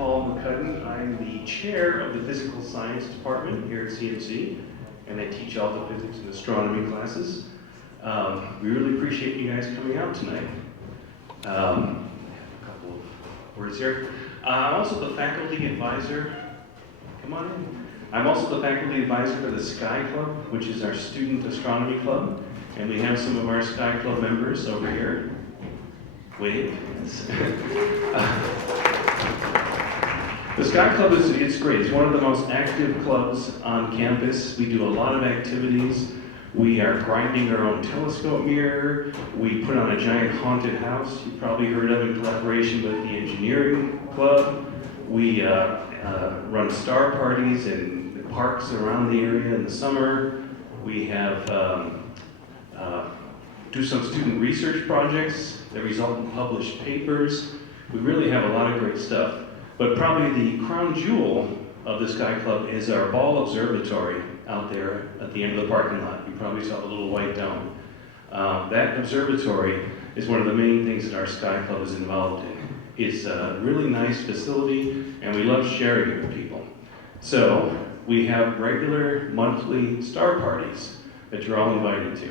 Paul McCudden. I'm the chair of the Physical Science Department here at CMC, and I teach all the physics and astronomy classes. We really appreciate you guys coming out tonight. I have a couple of words here. I'm also the faculty advisor. Come on in. I'm also the faculty advisor for the Sky Club, which is our student astronomy club, and we have some of our Sky Club members over here. Wave. The Sky Club it's great. It's one of the most active clubs on campus. We do a lot of activities. We are grinding our own telescope mirror. We put on a giant haunted house you've probably heard of in collaboration with the engineering club. We run star parties in parks around the area in the summer. We have do some student research projects that result in published papers. We really have a lot of great stuff. But probably the crown jewel of the Sky Club is our ball observatory out there at the end of the parking lot. You probably saw the little white dome. That observatory is one of the main things that our Sky Club is involved in. It's a really nice facility, and we love sharing it with people. So we have regular monthly star parties that you're all invited to.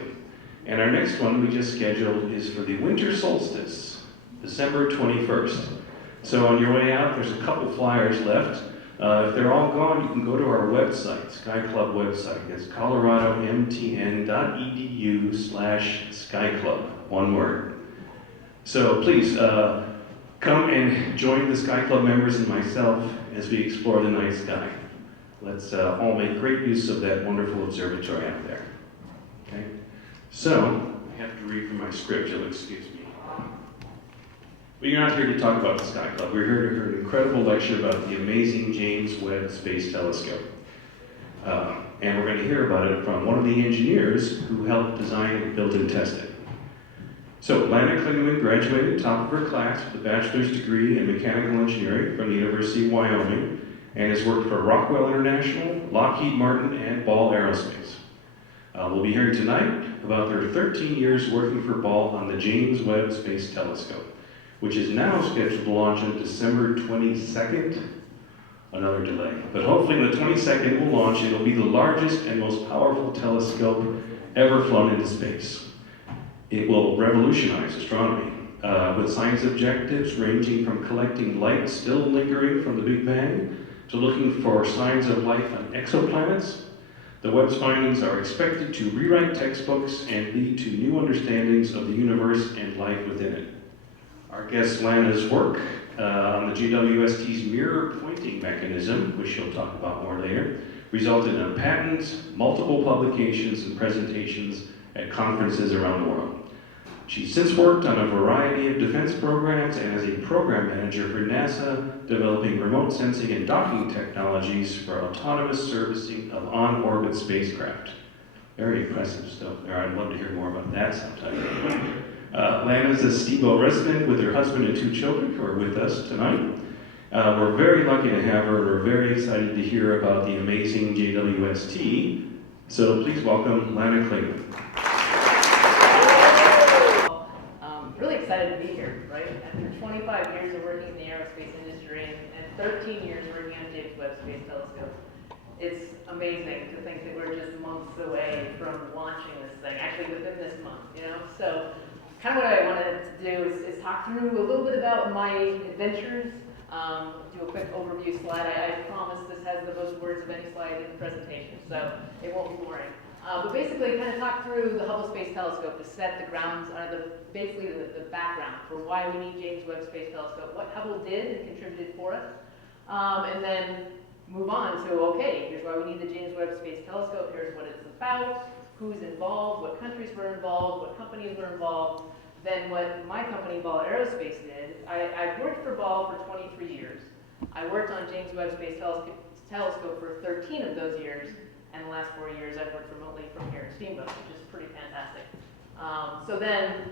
And our next one we just scheduled is for the winter solstice, December 21st. So on your way out, there's a couple flyers left. If they're all gone, you can go to our website, Sky Club website. It's coloradomtn.edu/skyclub, one word. So please come and join the Sky Club members and myself as we explore the night sky. Let's all make great use of that wonderful observatory out there. Okay? So, I have to read from my script, you'll excuse me. We're not here to talk about the Sky Club. We're here to hear an incredible lecture about the amazing James Webb Space Telescope. And we're going to hear about it from one of the engineers who helped design, build, and test it. So, Lana Klingemann graduated top of her class with a bachelor's degree in mechanical engineering from the University of Wyoming and has worked for Rockwell International, Lockheed Martin, and Ball Aerospace. We'll be hearing tonight about their 13 years working for Ball on the James Webb Space Telescope, which is now scheduled to launch on December 22nd. Another delay. But hopefully on the 22nd will launch. It'll be the largest and most powerful telescope ever flown into space. It will revolutionize astronomy with science objectives ranging from collecting light still lingering from the Big Bang to looking for signs of life on exoplanets. The Webb's findings are expected to rewrite textbooks and lead to new understandings of the universe and life within it. Our guest Lana's work on the JWST's mirror pointing mechanism, which she'll talk about more later, resulted in a patent, multiple publications, and presentations at conferences around the world. She's since worked on a variety of defense programs and as a program manager for NASA, developing remote sensing and docking technologies for autonomous servicing of on-orbit spacecraft. Very impressive stuff there. I'd love to hear more about that sometime. Lana's a Stebo resident with her husband and 2 children who are with us tonight. We're very lucky to have her. We're very excited to hear about the amazing JWST. So please welcome Lana Klingemann. Really excited to be here, right? After 25 years of working in the aerospace industry and 13 years working on James Webb Space Telescope, it's amazing to think that we're just months away from launching this thing, actually within this month, you know? So kind of what I wanted to do is talk through a little bit about my adventures, do a quick overview slide. I promise this has the most words of any slide in the presentation, so it won't be boring. But basically, kind of talk through the Hubble Space Telescope to set the grounds, basically the background for why we need James Webb Space Telescope, what Hubble did and contributed for us, and then move on to, okay, here's why we need the James Webb Space Telescope, here's what it's about, who's involved, what countries were involved, what companies were involved, then what my company, Ball Aerospace, did. I've worked for Ball for 23 years. I worked on James Webb Space Telescope for 13 of those years, and the last 4 years I've worked remotely from here in Steamboat, which is pretty fantastic. So then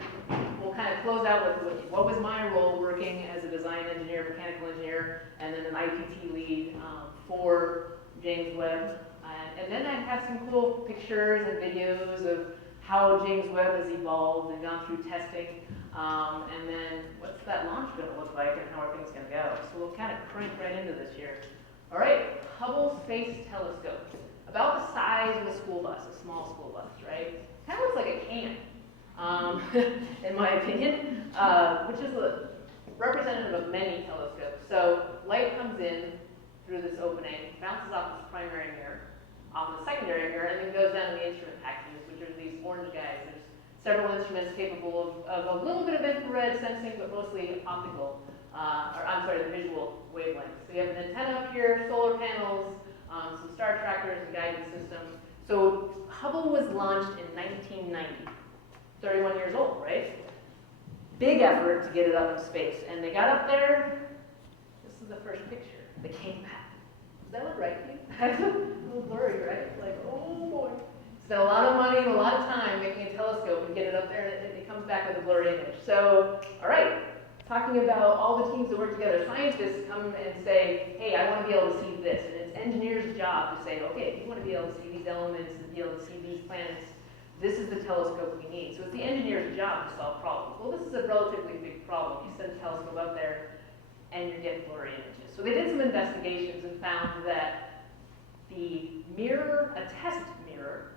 we'll kind of close out with what was my role working as a design engineer, mechanical engineer, and then an IPT lead for James Webb. And then I have some cool pictures and videos of how James Webb has evolved and gone through testing. And then what's that launch going to look like and how are things going to go? So we'll kind of crank right into this here. All right, Hubble Space Telescope. About the size of a school bus, a small school bus, right? Kind of looks like a can, in my opinion, which is a representative of many telescopes. So light comes in through this opening, bounces off this primary mirror, off the secondary mirror, and then goes down to the instrument packages, which are these orange guys. There's several instruments capable of a little bit of infrared sensing, but mostly optical, the visual wavelengths. So you have an antenna up here, solar panels, some star trackers and guidance systems. So Hubble was launched in 1990, 31 years old, right? Big effort to get it up in space. And they got up there, this is the first picture. They came back. Does that look right to you? It's a little blurry, right? Like, oh boy. Spent a lot of money and a lot of time making a telescope and get it up there, and it comes back with a blurry image. So, all right, talking about all the teams that work together. Scientists come and say, hey, I want to be able to see this. And it's engineers' job to say, okay, if you want to be able to see these elements and be able to see these planets, this is the telescope we need. So it's the engineer's job to solve problems. Well, this is a relatively big problem. You send a telescope up there, and you're getting blurry images. So they did some investigations and found that the mirror, a test mirror,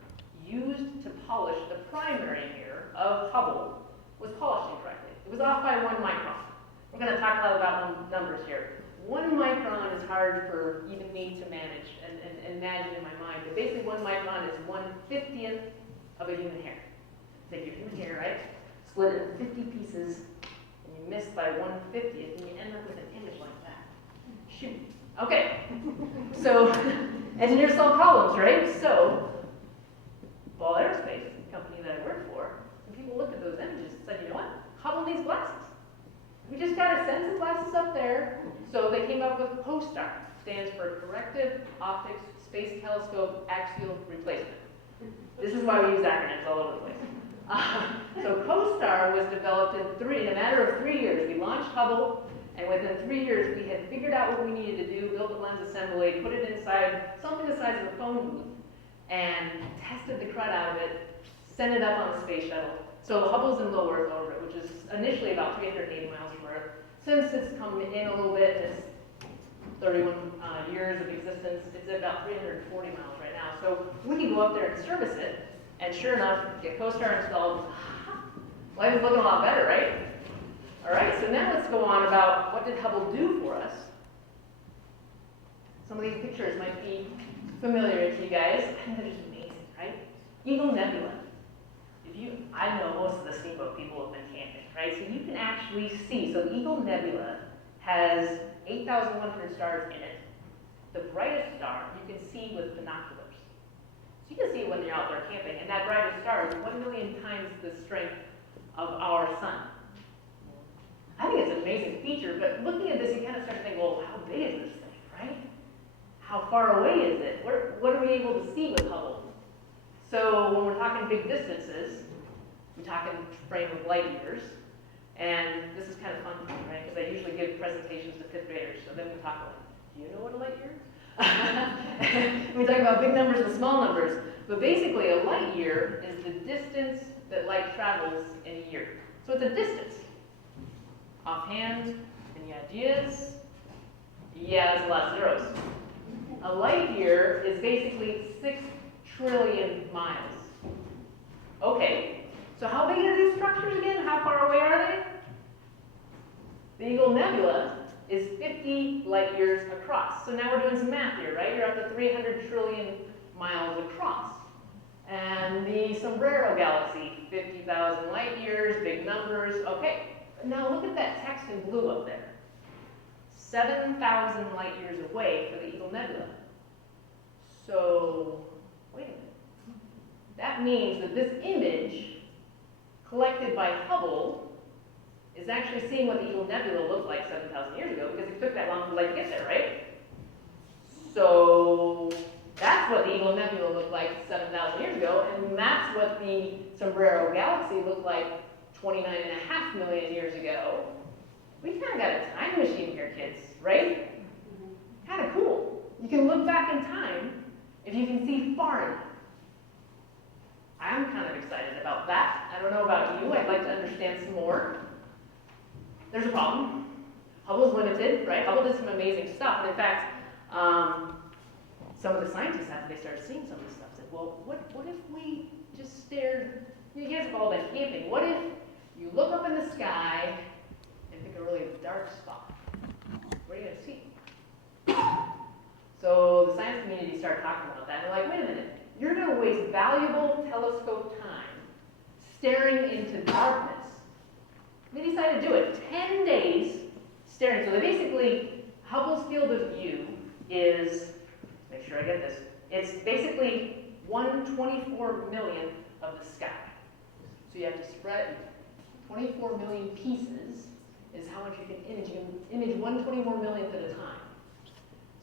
used to polish the primary mirror of Hubble was polished incorrectly. It was off by 1 micron. We're going to talk a lot about numbers here. 1 micron is hard for even me to manage and imagine in my mind, but basically 1 micron is 1/50th of a human hair. Take your human hair, right? Split it in 50 pieces, and you miss by 1/50th, and you end up with an image like that. Shoot. Okay. So engineers solve problems, right? So Ball Aerospace, the company that I work for, when people looked at those images and said, you know what? Hubble needs glasses. We just got to send some glasses up there. So they came up with COSTAR, stands for Corrective Optics Space Telescope Axial Replacement. This is why we use acronyms all over the place. So COSTAR was developed in a matter of 3 years. We launched Hubble, and within 3 years we had figured out what we needed to do, built a lens assembly, put it inside something the size of a phone booth, and tested the crud out of it, sent it up on the space shuttle. So Hubble's in low Earth orbit, which is initially about 380 miles from Earth. Since it's come in a little bit, it's 31 years of existence, it's at about 340 miles right now. So we can go up there and service it, and sure enough, get COSTAR installed. Life is looking a lot better, right? All right, so now let's go on about what did Hubble do for us. Some of these pictures might be familiar to you guys. I think they're just amazing, right? Eagle Nebula. I know most of the steamboat people have been camping, right? So you can actually see, so Eagle Nebula has 8,100 stars in it. The brightest star you can see with binoculars. So you can see it when you're out there camping, and that brightest star is 1 million times the strength of our sun. I think it's an amazing feature, but looking at this, you kind of start to think, well, how big is this thing, right? How far away is it? What are we able to see with Hubble? So when we're talking big distances, we're talking frame of light years, and this is kind of fun for me, right? Because I usually give presentations to 5th graders, so then we talk about, do you know what a light year is? We talk about big numbers and small numbers, but basically a light year is the distance that light travels in a year. So it's a distance. Offhand, any ideas? Yeah, there's a lot of zeros. A light year is basically 6 trillion miles. Okay, so how big are these structures again? How far away are they? The Eagle Nebula is 50 light years across. So now we're doing some math here, right? You're up to 300 trillion miles across. And the Sombrero Galaxy, 50,000 light years, big numbers. Okay, now look at that text in blue up there. 7,000 light years away for the Eagle Nebula. So, wait a minute. That means that this image, collected by Hubble, is actually seeing what the Eagle Nebula looked like 7,000 years ago, because it took that long for light to get there, right? So, that's what the Eagle Nebula looked like 7,000 years ago, and that's what the Sombrero Galaxy looked like 29.5 million years ago. We kind of got a time machine here, kids, right? Kind of cool. You can look back in time if you can see far enough. I'm kind of excited about that. I don't know about you. I'd like to understand some more. there's a problem. Hubble's limited, right? Hubble did some amazing stuff. And in fact, some of the scientists, after they started seeing some of this stuff, said, well, what if we just stared, you guys have all been camping, what if you look up in the sky and pick a really dark spot? What are you gonna see? So the science community started talking about that. They're like, wait a minute, you're gonna waste valuable telescope time staring into darkness. They decided to do it. 10 days staring. So they basically, Hubble's field of view is, make sure I get this, it's basically 1/24 millionth of the sky. So you have to spread 24 million pieces is how much you can image. You can image 1/24 millionth at a time.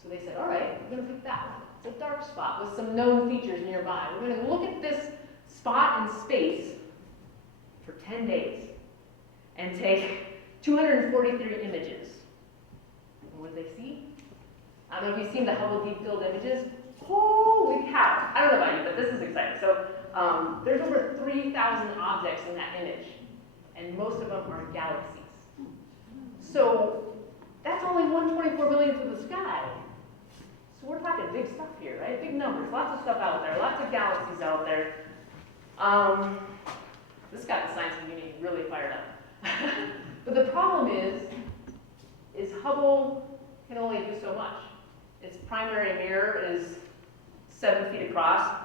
So they said, all right, we're going to pick that one. It's a dark spot with some known features nearby. We're going to look at this spot in space for 10 days and take 243 images. And what did they see? I don't know if you've seen the Hubble Deep Field images. Holy cow. I don't know about you, but this is exciting. So there's over 3,000 objects in that image, and most of them are galaxies. So that's only 1/24 millionth of the sky. So we're talking big stuff here, right? Big numbers, lots of stuff out there, lots of galaxies out there. This got the science community really fired up. But the problem is Hubble can only do so much. Its primary mirror is 7 feet across.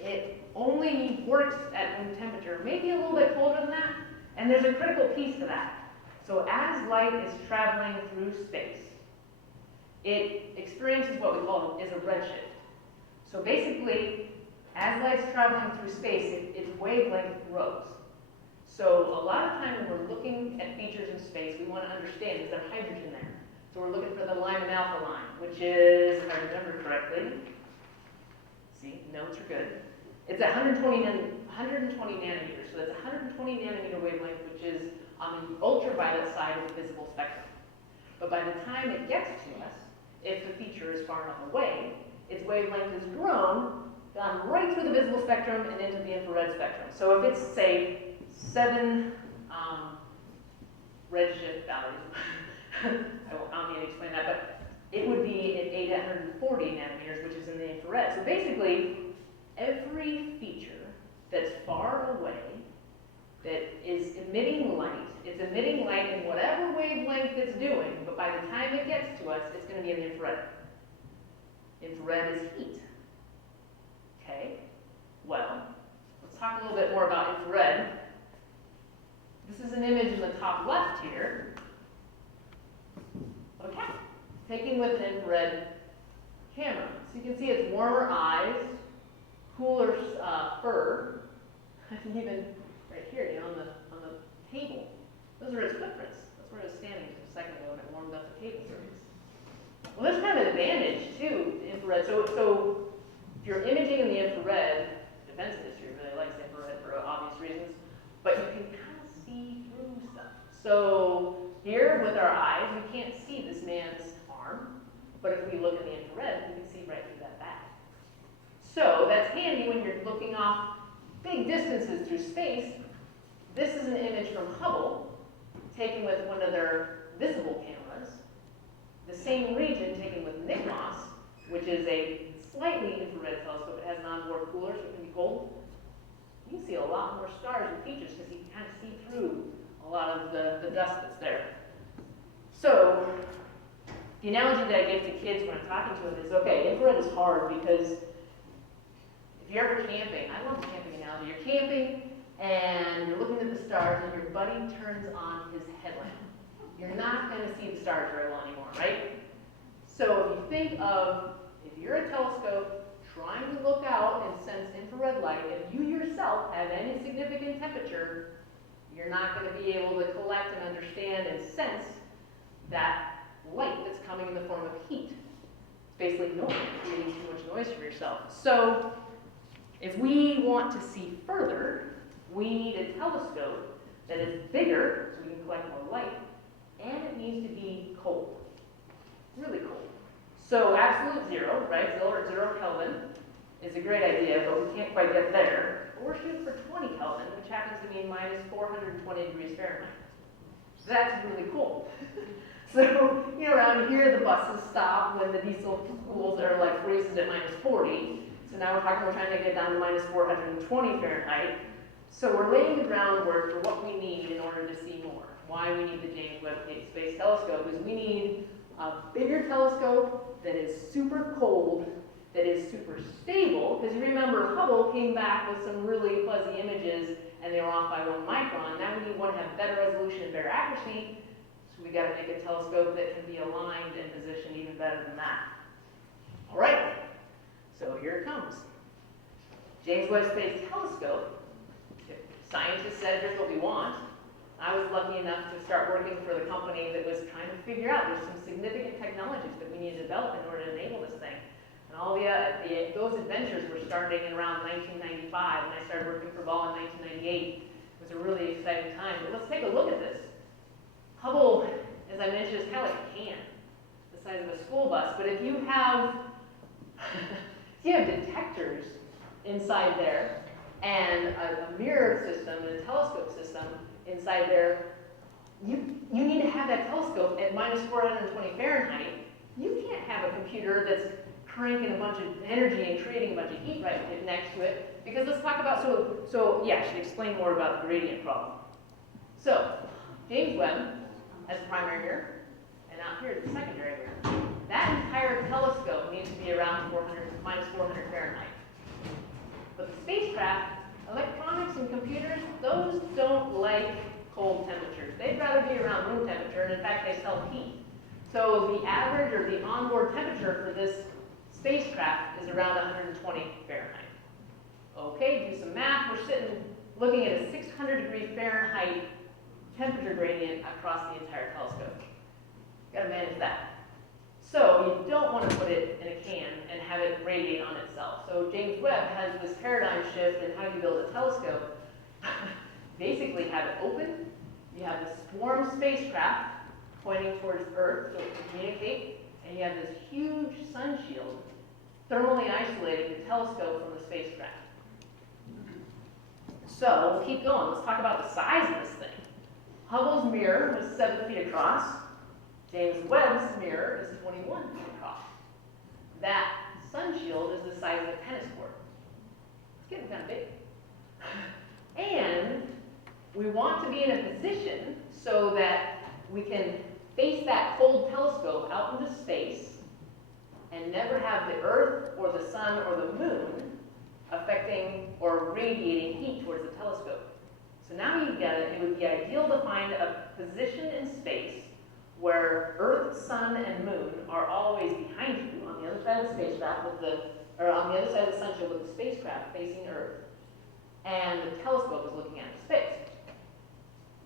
It only works at room temperature, maybe a little bit colder than that, and there's a critical piece to that. So as light is traveling through space, it experiences what we call is a redshift. So basically, as light's traveling through space, its wavelength grows. So a lot of time when we're looking at features in space, we want to understand, is there hydrogen there? So we're looking for the Lyman alpha line, which is, if I remember correctly, see, notes are good. It's 120 nanometers, so that's 120 nanometer wavelength, which is on the ultraviolet side of the visible spectrum. But by the time it gets to us, if the feature is far enough away, its wavelength has gone right through the visible spectrum and into the infrared spectrum. So if it's, say, 7 redshift values, I don't need to explain that, but it would be at 840 nanometers, which is in the infrared. So basically, every feature that's far away, that is emitting light, it's emitting light in whatever wavelength it's doing, but by the time it gets to us, it's going to be in the infrared. Infrared is heat. Okay? Well, let's talk a little bit more about infrared. This is an image in the top left here of a cat, taken with an infrared camera. So you can see its warmer eyes, cooler fur, and even right here, you know, on the table. Those are its footprints. That's where it was standing just a second ago when it warmed up the table surface. Well, there's kind of an advantage too to infrared. So if you're imaging in the infrared, defense industry really likes infrared for obvious reasons, but you can kind of see through stuff. So here with our eyes, we can't see this man's arm, but if we look in the infrared, we can see right through that back. So that's handy when you're looking off big distances through space. This is an image from Hubble, taken with one of their visible cameras. The same region taken with Klingemann, which is a slightly infrared telescope. It has an onboard cooler, so it can be cold. You can see a lot more stars and features because you can kind of see through a lot of the dust that's there. So the analogy that I give to kids when I'm talking to them is, okay, infrared is hard because if you're ever camping, I love the camping analogy. You're camping and you're looking at the stars and your buddy turns on his headlamp. You're not going to see the stars very well anymore, right? So if you think of, if you're a telescope trying to look out and sense infrared light, if you yourself have any significant temperature, you're not going to be able to collect and understand and sense that light that's coming in the form of heat. It's basically noise, creating too much noise for yourself. So if we want to see further, we need a telescope that is bigger so we can collect more light, and it needs to be cold, really cold. So absolute zero, right, 0 Kelvin is a great idea, but we can't quite get there. Or shoot for 20 Kelvin, which happens to be minus 420 degrees Fahrenheit. That's really cool. So, you know, around here the buses stop when the diesel schools are like freezing at -40. So now we're trying to get down to -420 Fahrenheit. So we're laying the groundwork for what we need in order to see more. Why we need the James Webb Space Telescope is we need a bigger telescope that is super cold, that is super stable, because you remember Hubble came back with some really fuzzy images and they were off by 1 micron. Now we want to have better resolution and better accuracy, so we got to make a telescope that can be aligned and positioned even better than that. All right, so here it comes. James Webb Space Telescope. If scientists said, here's what we want. I was lucky enough to start working for the company that was trying to figure out there's some significant technologies that we need to develop in order to enable this thing. And all those adventures were starting in around 1995, and I started working for Ball in 1998. It was a really exciting time. But let's take a look at this. Hubble, as I mentioned, is kind of like a can, the size of a school bus. But if you have, if you have detectors inside there, and a mirror system and a telescope system inside there, you need to have that telescope at -420 Fahrenheit. You can't have a computer that's cranking a bunch of energy and creating a bunch of heat right next to it. Because let's talk about, yeah, I should explain more about the gradient problem. So, James Webb has a primary mirror, and out here is the secondary mirror. That entire telescope needs to be around -400 Fahrenheit. But the spacecraft, electronics and computers, those don't like cold temperatures. They'd rather be around room temperature, and in fact, they sell heat. So the average or the onboard temperature for this spacecraft is around 120 Fahrenheit. Okay, do some math. We're looking at a 600-degree Fahrenheit temperature gradient across the entire telescope. Gotta manage that. So you don't want to put it in a can and have it radiate on itself. So James Webb has this paradigm shift in how you build a telescope. Basically have it open, you have the swarm spacecraft pointing towards Earth so it can communicate, and you have this huge sun shield thermally isolating the telescope from the spacecraft. So we'll keep going. Let's talk about the size of this thing. Hubble's mirror was 7 feet across. James Webb's mirror is 21 feet across. That sun shield is the size of a tennis court. It's getting kind of big. And we want to be in a position so that we can face that cold telescope out into space and never have the Earth or the sun or the moon affecting or radiating heat towards the telescope. So now it would be ideal to find a position in space where Earth, sun, and moon are always behind you on the other side of the spacecraft or on the other side of the sun shield with the spacecraft facing Earth, and the telescope is looking at space.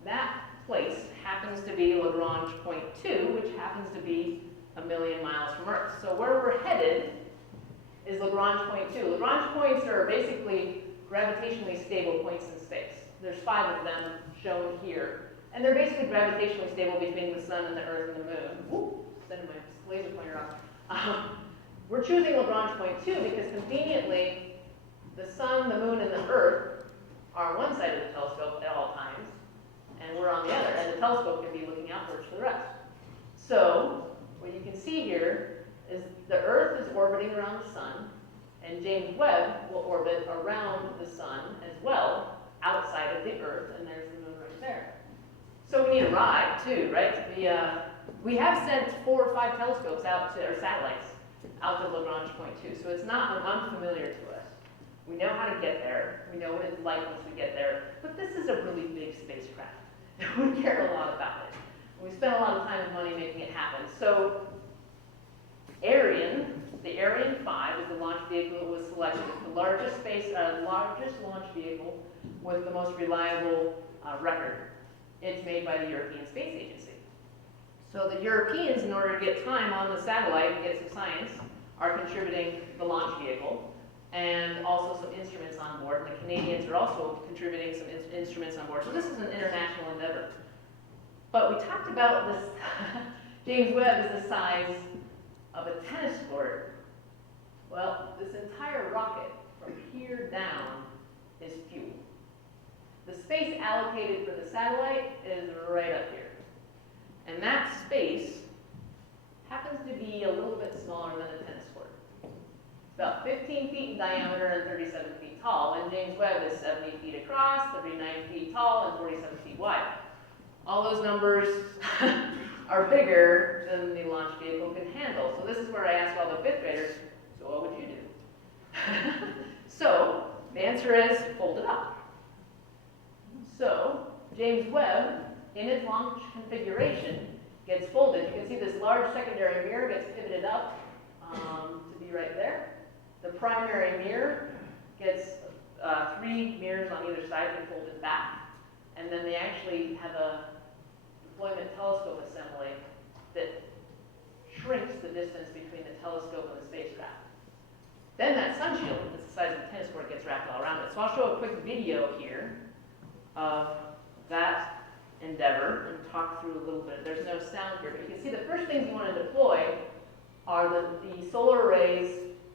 That place happens to be Lagrange point 2, which happens to be 1 million miles from Earth. So where we're headed is Lagrange point 2. Lagrange points are basically gravitationally stable points in space. There's 5 of them shown here. And they're basically gravitationally stable between the sun and the Earth and the moon. Whoop, sending my laser pointer off. We're choosing Lagrange point 2 because conveniently the sun, the moon, and the Earth are on one side of the telescope at all times, and we're on the other, and the telescope can be looking outwards for the rest. So what you can see here is the Earth is orbiting around the sun, and James Webb will orbit around the sun as well, outside of the Earth, and there's the moon right there. So we need a ride too, right? We have sent 4 or 5 telescopes out to, or satellites, out to Lagrange point 2, so it's not unfamiliar to us. We know how to get there. We know what it's like once we get there. But this is a really big spacecraft. We care a lot about it. We spent a lot of time and money making it happen. So Ariane, the Ariane 5 is the launch vehicle that was selected. It's the largest launch vehicle with the most reliable record. It's made by the European Space Agency. So the Europeans, in order to get time on the satellite and get some science, are contributing the launch vehicle and also some instruments on board. And the Canadians are also contributing some instruments on board. So this is an international endeavor. But we talked about this, James Webb is the size of a tennis court. Well, this entire rocket from here down is fuel. The space allocated for the satellite is right up here. And that space happens to be a little bit smaller than a tennis court. It's about 15 feet in diameter and 37 feet tall, and James Webb is 70 feet across, 39 feet tall, and 47 feet wide. All those numbers are bigger than the launch vehicle can handle. So this is where I ask all the fifth graders, so what would you do? So the answer is fold it up. So James Webb, in its launch configuration, gets folded. You can see this large secondary mirror gets pivoted up to be right there. The primary mirror gets 3 mirrors on either side and folded back. And then they actually have a deployment telescope assembly that shrinks the distance between the telescope and the spacecraft. Then that sunshield, that's the size of a tennis court, gets wrapped all around it. So I'll show a quick video here of that endeavor and talk through a little bit. There's no sound here, but you can see the first things you want to deploy are the solar arrays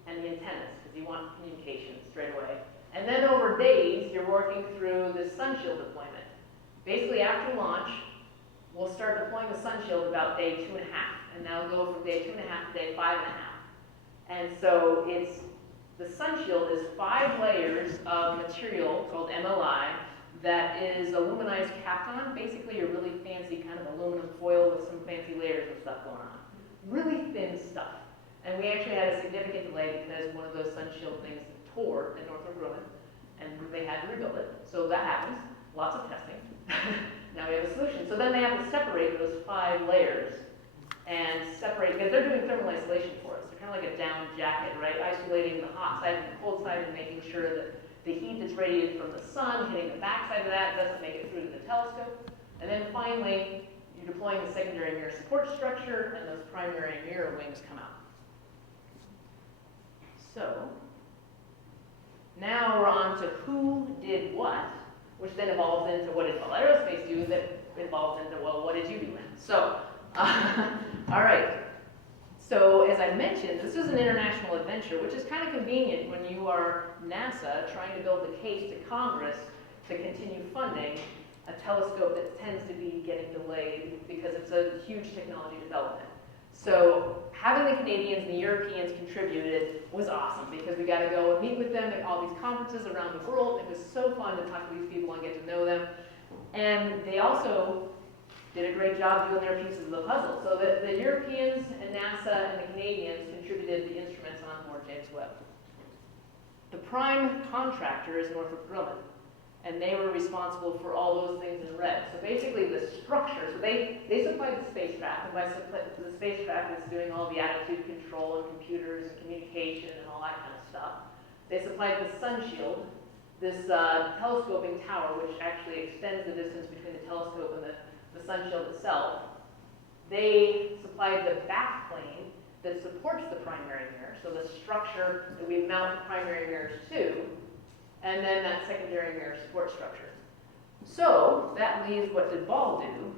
and the antennas, because you want communication straight away. And then over days, you're working through this Sunshield deployment. Basically, after launch, we'll start deploying the Sunshield about day 2.5, and that'll go from day 2.5 to day 5.5. And so the Sunshield is 5 layers of material called MLI that is aluminized Kapton, basically a really fancy kind of aluminum foil with some fancy layers of stuff going on. Really thin stuff. And we actually had a significant delay because one of those Sunshield things tore at Northrop Grumman, and they had to rebuild it. So that happens. Lots of testing. Now we have a solution. So then they have to separate those 5 layers and separate, because they're doing thermal isolation for us. They're kind of like a down jacket, right? Isolating the hot side from the cold side and making sure that the heat that's radiated from the sun hitting the back side of that doesn't make it through to the telescope. And then finally, you're deploying the secondary mirror support structure, and those primary mirror wings come out. So now we're on to who did what, which then evolves into what did Bell Aerospace do that evolves into, well, what did you do? So, all right. So as I mentioned, this is an international adventure, which is kind of convenient when you are NASA trying to build the case to Congress to continue funding a telescope that tends to be getting delayed because it's a huge technology development. So having the Canadians and the Europeans contributed was awesome because we got to go and meet with them at all these conferences around the world. It was so fun to talk to these people and get to know them. And they also did a great job doing their pieces of the puzzle. So the Europeans and NASA and the Canadians contributed the instruments on board James Webb. The prime contractor is Northrop Grumman, and they were responsible for all those things in red. So basically the structure, so they supplied the spacecraft, and by the spacecraft is doing all the attitude control and computers and communication and all that kind of stuff. They supplied the Sunshield, this telescoping tower, which actually extends the distance between the telescope and the Sunshield itself. They supplied the backplane that supports the primary mirror, so the structure that we mount the primary mirrors to, and then that secondary mirror support structure. So that leaves, what did Ball do?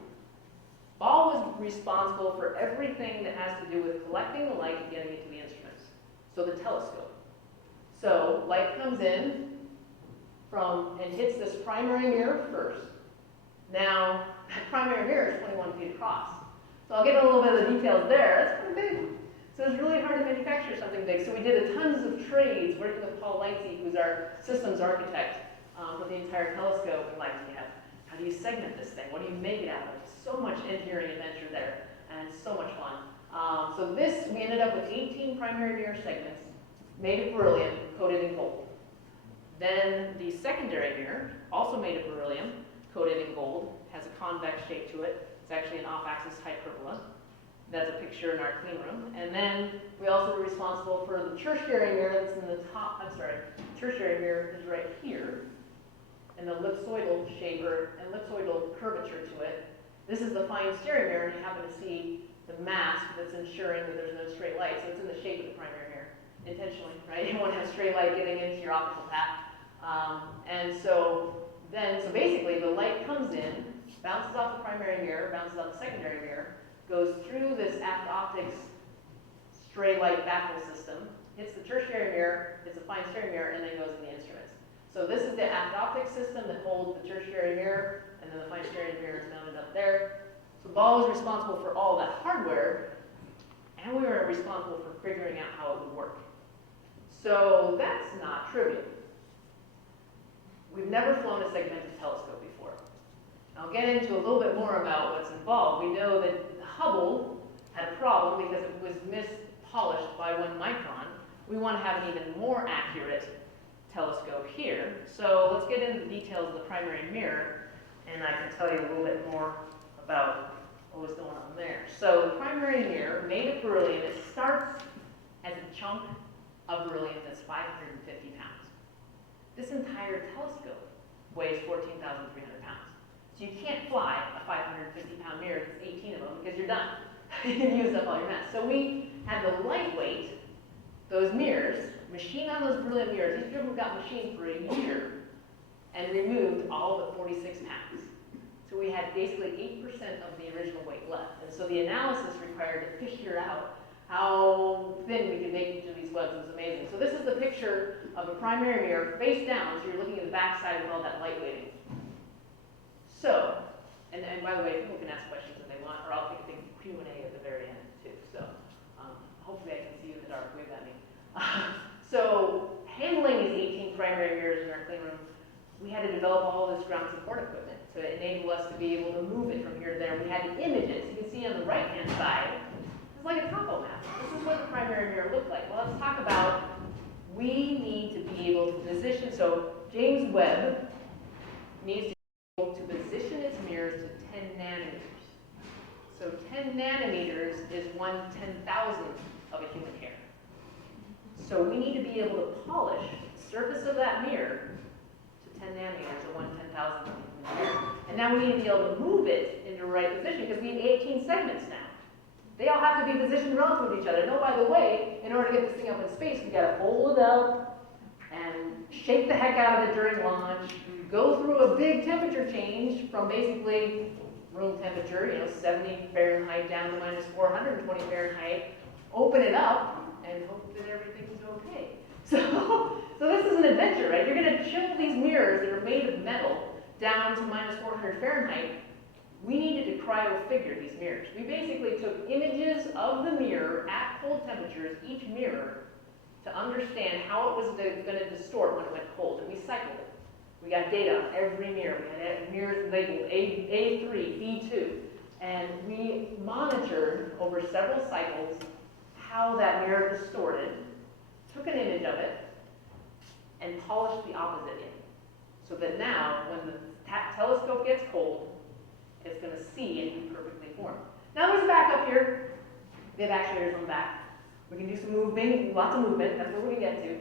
Ball was responsible for everything that has to do with collecting the light and getting it to the instruments, so the telescope. So light comes in and hits this primary mirror first. Now, the primary mirror is 21 feet across. So I'll get a little bit of the details there. That's pretty big. So it's really hard to manufacture something big. So we did tons of trades working with Paul Lightsey, who's our systems architect for the entire telescope. And like, how do you segment this thing? What do you make it out of? So much engineering adventure there, and so much fun. So this, we ended up with 18 primary mirror segments made of beryllium, coated in gold. Then the secondary mirror, also made of beryllium, coated in gold, has a convex shape to it. It's actually an off-axis hyperbola. That's a picture in our clean room. And then we also were responsible for the tertiary mirror that's in the top, tertiary mirror is right here, and the ellipsoidal shape and ellipsoidal curvature to it. This is the fine steering mirror, and you happen to see the mask that's ensuring that there's no straight light. So it's in the shape of the primary mirror, intentionally, right? You won't have straight light getting into your optical path. So basically the light comes in, bounces off the primary mirror, bounces off the secondary mirror, goes through this aft optics stray light baffle system, hits the tertiary mirror, hits the fine steering mirror, and then goes in the instruments. So this is the aft optics system that holds the tertiary mirror, and then the fine steering mirror is mounted up there. So Ball was responsible for all that hardware, and we were responsible for figuring out how it would work. So that's not trivial. We've never flown a segmented telescope before. I'll get into a little bit more about what's involved. We know that Hubble had a problem because it was mispolished by 1 micron. We want to have an even more accurate telescope here. So let's get into the details of the primary mirror, and I can tell you a little bit more about what was going on there. So the primary mirror, made of beryllium, it starts as a chunk of beryllium that's 550 pounds. This entire telescope weighs 14,300 pounds. So you can't fly a 550-pound mirror that's 18 of them because you're done. You used up all your mass. So we had to lightweight those mirrors, machine on those beryllium mirrors. These people got machined for a year and removed all but 46 pounds. So we had basically 8% of the original weight left. And so the analysis required to figure out how thin we could make each of these webs. It was amazing. So this is the picture of a primary mirror face down, so you're looking at the back side with all that light weighting. So, and by the way, people can ask questions if they want, or I'll take a big Q&A at the very end too. So hopefully I can see you in the dark. Wave at me. So handling these 18 primary mirrors in our clean room, we had to develop all this ground support equipment to enable us to be able to move it from here to there. We had the images. You can see on the right-hand side, it's like a topo map. This is what the primary mirror looked like. Well, let's talk about, we need to be able to position, so James Webb needs to be able to position its mirrors to 10 nanometers. So 10 nanometers is 1/10,000th of a human hair. So we need to be able to polish the surface of that mirror to 10 nanometers, or 1/10,000th of a human hair. And now we need to be able to move it into the right position because we have 18 segments now. They all have to be positioned relative to each other. And oh, by the way, in order to get this thing up in space, we've got to fold it up and shake the heck out of it during launch, go through a big temperature change from basically room temperature, 70 Fahrenheit down to minus 420 Fahrenheit, open it up, and hope that everything's okay. So this is an adventure, right? You're going to chill these mirrors that are made of metal down to minus 400 Fahrenheit. We needed to cryo-figure these mirrors. We basically took images of the mirror at cold temperatures, each mirror, to understand how it was going to distort when it went cold, and we cycled it. We got data on every mirror. We had mirrors labeled A3, B2, and we monitored over several cycles how that mirror distorted, took an image of it, and polished the opposite in. So that now, when the telescope gets cold, it's going to see and be perfectly formed. Now there's a back up here. We have actuators on the back. We can do some movement, lots of movement, that's what we can get to.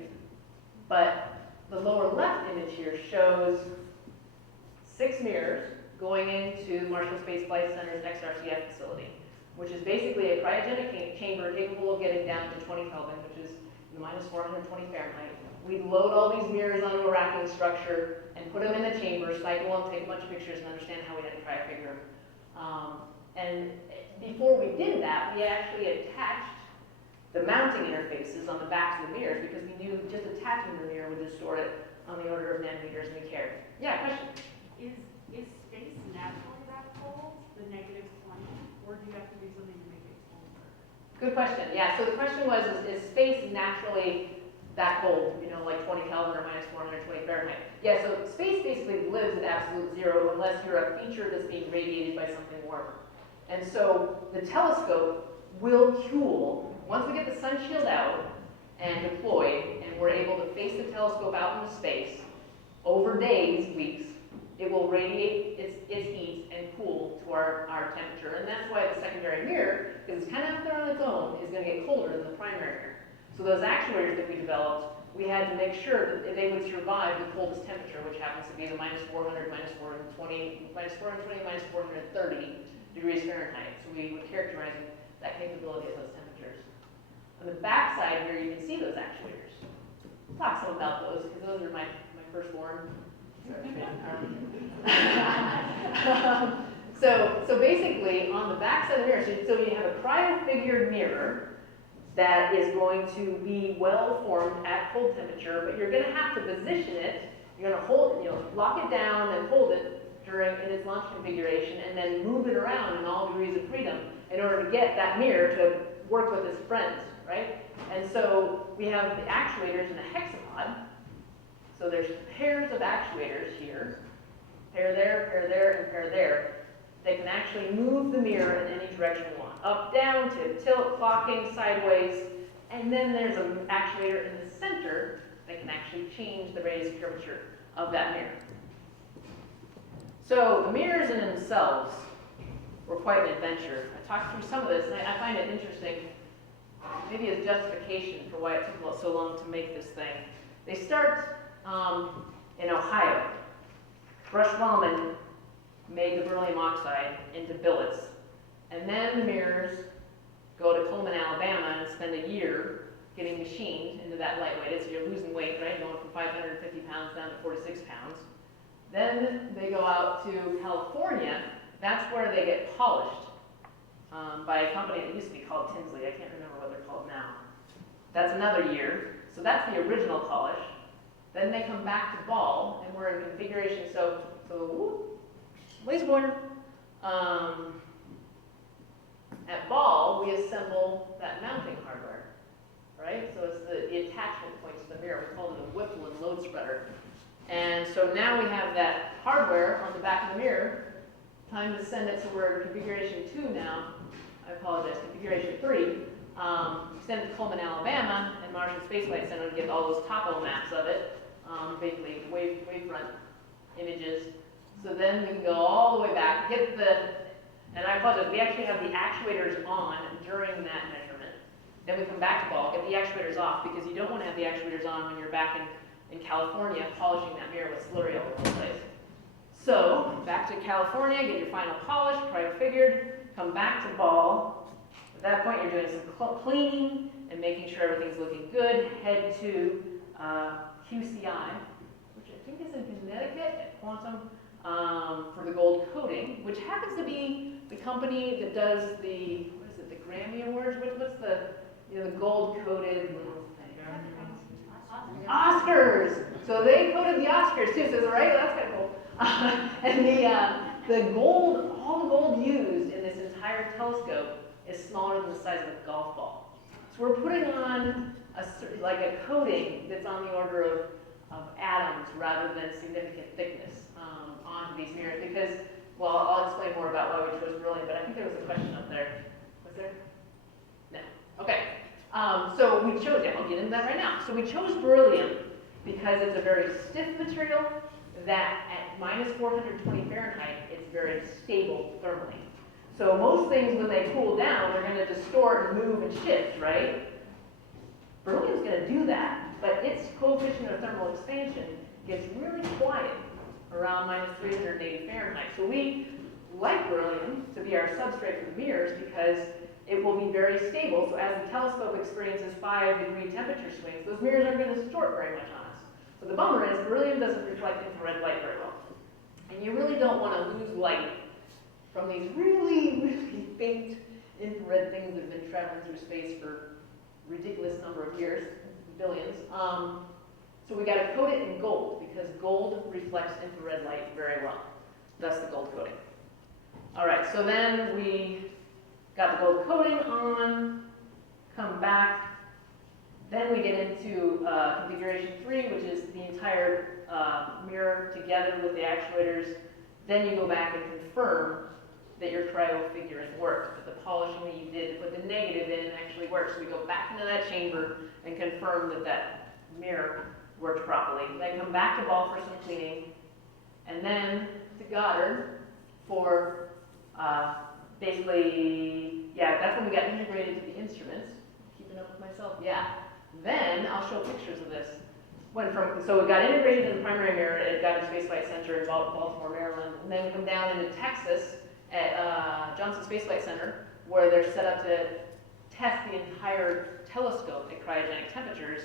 But the lower left image here shows 6 mirrors going into Marshall Space Flight Center's XRCF facility, which is basically a cryogenic chamber capable of getting down to 20 Kelvin, which is minus 420 Fahrenheit. We load all these mirrors onto a racking structure and put them in the chamber, cycle them, take a bunch of pictures, and understand how we had to cryo-figure them. And before we did that, we actually attached the mounting interfaces on the backs of the mirrors because we knew just attaching the mirror would distort it on the order of nanometers, and we cared. Yeah, question? Is space naturally that cold, the -20, or do you have to do something to make it colder? Good question. Yeah, so the question was, is space naturally that cold, like 20 Kelvin or minus 420 Fahrenheit? Yeah, so space basically lives at absolute zero unless you're a feature that's being radiated by something warmer. And so the telescope will cool once we get the Sunshield out and deployed, and we're able to face the telescope out into space over days, weeks. It will radiate its heat and cool to our temperature. And that's why the secondary mirror, because it's kind of out there on its own, is going to get colder than the primary mirror. So those actuators that we developed, we had to make sure that they would survive the coldest temperature, which happens to be the minus 400, minus 420, minus 430 degrees Fahrenheit. So we were characterizing that capability at those temperatures. On the back side here, you can see those actuators. We'll talk some about those, because those are my firstborn. So basically, on the back side of the mirror, so you have a cryo-figured mirror that is going to be well formed at cold temperature, but you're going to have to position it. You're going to hold, lock it down and hold it in its launch configuration and then move it around in all degrees of freedom in order to get that mirror to work with its friends, right? And so we have the actuators in a hexapod. So there's pairs of actuators here, pair there, and pair there. They can actually move the mirror in any direction you want. Up, down, tip, tilt, clocking, sideways. And then there's an actuator in the center that can actually change the raised curvature of that mirror. So the mirrors in themselves were quite an adventure. I talked through some of this, and I find it interesting, maybe as justification for why it took so long to make this thing. They start in Ohio. Rush Wellman made the beryllium oxide into billets. And then the mirrors go to Klingemann, Alabama, and spend a year getting machined into that lightweight. So you're losing weight, right? Going from 550 pounds down to 46 pounds. Then they go out to California. That's where they get polished by a company that used to be called Tinsley. I can't remember what they're called now. That's another year. So that's the original polish. Then they come back to Ball, and we're in configuration. So laser pointer. At Ball, we assemble that mounting hardware, right? So it's the attachment points to the mirror. We call it a Whipple and load spreader. And so now we have that hardware on the back of the mirror. Time to send it, so we're in configuration 2 now. I apologize, configuration 3. Send it to Klingemann, Alabama, and Martian Space Flight Center to get all those topo maps of it, basically wavefront images. So then we can go all the way back, get the, and I apologize, we actually have the actuators on during that measurement. Then we come back to Ball, get the actuators off, because you don't want to have the actuators on when you're back in California polishing that mirror with slurry all over the place. So, back to California, get your final polish, cryo-figured, come back to Ball. At that point, you're doing some cleaning and making sure everything's looking good. Head to QCI, which I think is in Connecticut at Quantum, for the gold coating, which happens to be the company that does the, what is it, the Grammy Awards? What's the, the gold coated little thing? Oscars! So they coated the Oscars too, so right? That's kind of cool. And the gold, all the gold used in this entire telescope is smaller than the size of a golf ball. So we're putting on a coating that's on the order of atoms rather than significant thickness onto these mirrors because, well, I'll explain more about why we chose beryllium, but I think there was a question up there. Was there? No. Okay. So we chose, yeah, I'll get into that right now. So we chose beryllium because it's a very stiff material that at minus 420 Fahrenheit, it's very stable thermally. So most things, when they cool down, they're going to distort and move and shift, right? Beryllium's going to do that, but its coefficient of thermal expansion gets really quiet around minus 380 Fahrenheit. So we like beryllium to be our substrate for the mirrors because it will be very stable. So as the telescope experiences 5-degree temperature swings, those mirrors aren't going to distort very much on us. So the bummer is beryllium doesn't reflect infrared light very well. And you really don't want to lose light from these really, really faint infrared things that have been traveling through space for a ridiculous number of years, billions. So we got to coat it in gold because gold reflects infrared light very well. Thus the gold coating. All right, so then we got the gold coating on, come back. Then we get into configuration 3, which is the entire mirror together with the actuators. Then you go back and confirm that your cryo-figuring worked, that the polishing that you did to put the negative in actually works. So we go back into that chamber and confirm that that mirror worked properly. Then come back to Ball for some cleaning, and then to Goddard for basically, yeah, that's when we got integrated to the instruments. Keeping up with myself, yeah. Then I'll show pictures of this. So we got integrated in the primary mirror at Goddard Space Flight Center in Baltimore, Maryland, and then we come down into Texas at Johnson Space Flight Center, where they're set up to test the entire telescope at cryogenic temperatures,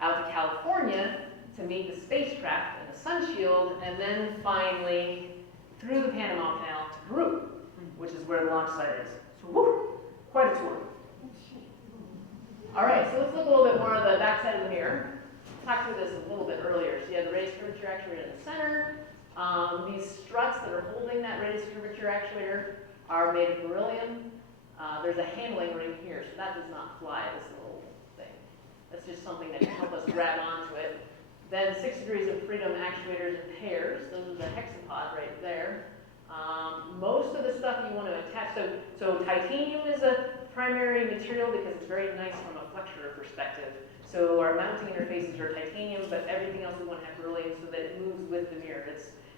out to California to meet the spacecraft and the Sunshield, and then finally through the Panama Canal to Peru, which is where the launch site is. So, woo, quite a tour. All right, so let's look a little bit more at the backside of the mirror. Talked through this a little bit earlier. So you have the raised curvature actuator in the center. These struts space temperature actuator are made of beryllium. There's a handling ring here, so that does not fly, this little thing. That's just something that can help us grab onto it. Then 6 degrees of freedom actuators in pairs. Those are the hexapod right there. Most of the stuff you want to attach, so titanium is a primary material because it's very nice from a flexure perspective. So our mounting interfaces are titanium, but everything else we want to have beryllium so that it moves with the mirror.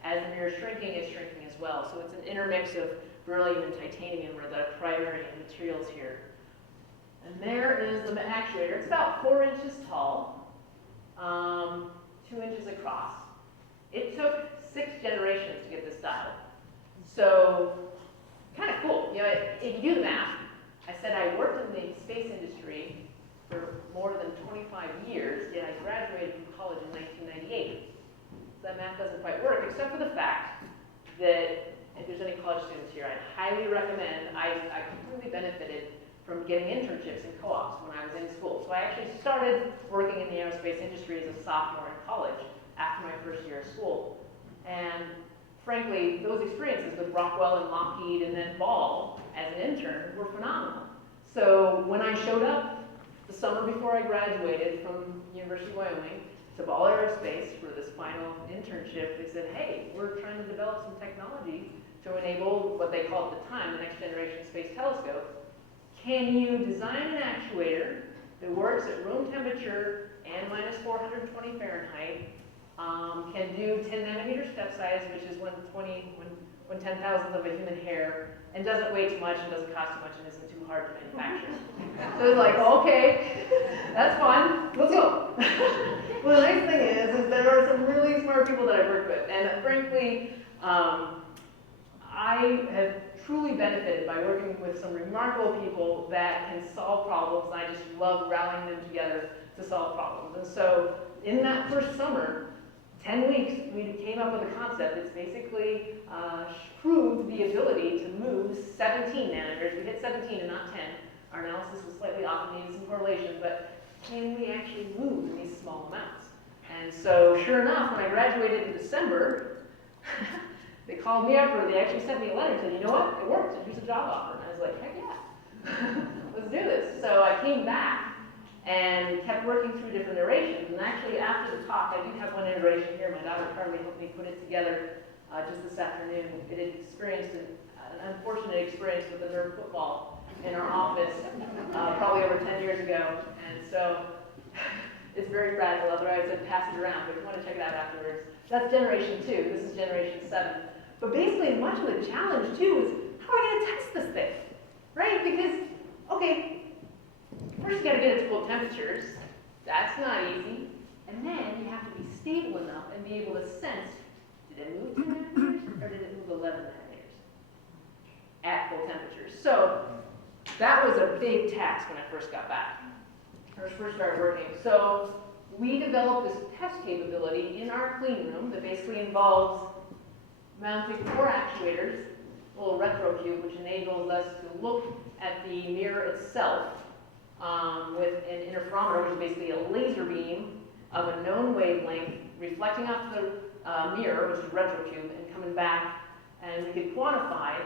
As the mirror is shrinking, it's shrinking as well. So it's an intermix of beryllium and titanium are the primary materials here. And there is the actuator. It's about 4 inches tall, 2 inches across. It took 6 generations to get this dial. So, kind of cool. You know, if you do the math, I said I worked in the space industry for more than 25 years, yet I graduated from college in 1998. So that math doesn't quite work, except for the fact that if there's any college students here, I'd highly recommend, I completely benefited from getting internships in co-ops when I was in school. So I actually started working in the aerospace industry as a sophomore in college after my first year of school. And frankly, those experiences with Rockwell and Lockheed and then Ball as an intern were phenomenal. So when I showed up the summer before I graduated from University of Wyoming to Ball Aerospace for this final internship, they said, hey, we're trying to develop some technology to enable what they called at the time the next generation space telescope. Can you design an actuator that works at room temperature and minus 420 Fahrenheit, can do 10 nanometer step size, which is 1/10,000th of a human hair, and doesn't weigh too much and doesn't cost too much and isn't too hard to manufacture. So it's like, okay, that's fun, let's go. Well, the nice thing is there are some really smart people that I've worked with, and frankly, I have truly benefited by working with some remarkable people that can solve problems, and I just love rallying them together to solve problems. And so in that first summer, 10 weeks, we came up with a concept that's basically proved the ability to move 17 nanometers. We hit 17 and not 10. Our analysis was slightly off and needed some correlation, but can we actually move in these small amounts? And so sure enough, when I graduated in December, they called me up, or they actually sent me a letter and said, you know what, it worked, here's a job offer. And I was like, heck yeah, let's do this. So I came back and kept working through different iterations. And actually after the talk, I do have one iteration here. My daughter Carly helped me put it together just this afternoon. It had experienced an unfortunate experience with a Nerf football in our office probably over 10 years ago. And so it's very fragile, otherwise I'd pass it around, but if you want to check it out afterwards. That's generation 2, this is generation 7. But basically much of the challenge too is, how are we going to test this thing? Right? Because, okay, first you got to get it to cold temperatures. That's not easy. And then you have to be stable enough and be able to sense, did it move 10 nanometers or did it move 11 nanometers at full temperatures? So that was a big task when I first got back, or first started working. So we developed this test capability in our clean room that basically involves mounting 4 actuators, a little retro cube, which enables us to look at the mirror itself with an interferometer, which is basically a laser beam of a known wavelength reflecting off the mirror, which is retro cube, and coming back, and we could quantify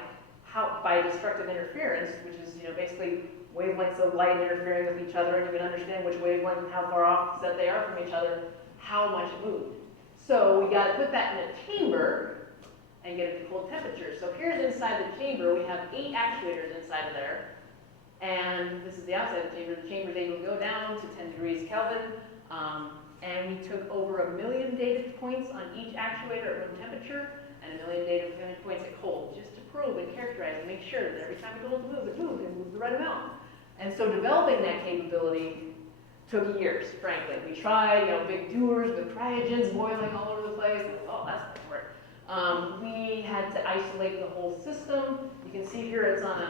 how, by destructive interference, which is basically wavelengths of light interfering with each other, and you can understand which wavelength and how far offset they are from each other, how much it moved. So we got to put that in a chamber and get it to cold temperature. So here's inside the chamber, we have 8 actuators inside of there. And this is the outside of the chamber. The chamber is able to go down to 10 degrees Kelvin. And we took over 1 million data points on each actuator at room temperature and 1 million data points at cold, just to probe and characterize and make sure that every time we told it to move, it moved the right amount. And so developing that capability took years, frankly. We tried, big doers with cryogens boiling all over the place. And, oh, that's not going to work. We had to isolate the whole system. You can see here it's on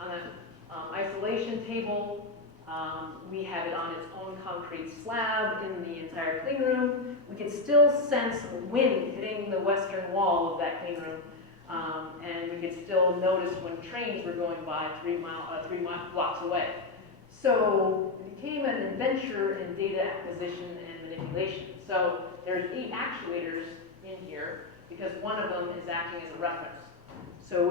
an isolation table. We have it on its own concrete slab in the entire clean room. We could still sense wind hitting the western wall of that clean room. And we could still notice when trains were going by 3 blocks away. So it became an adventure in data acquisition and manipulation. So there's 8 actuators in here because one of them is acting as a reference. So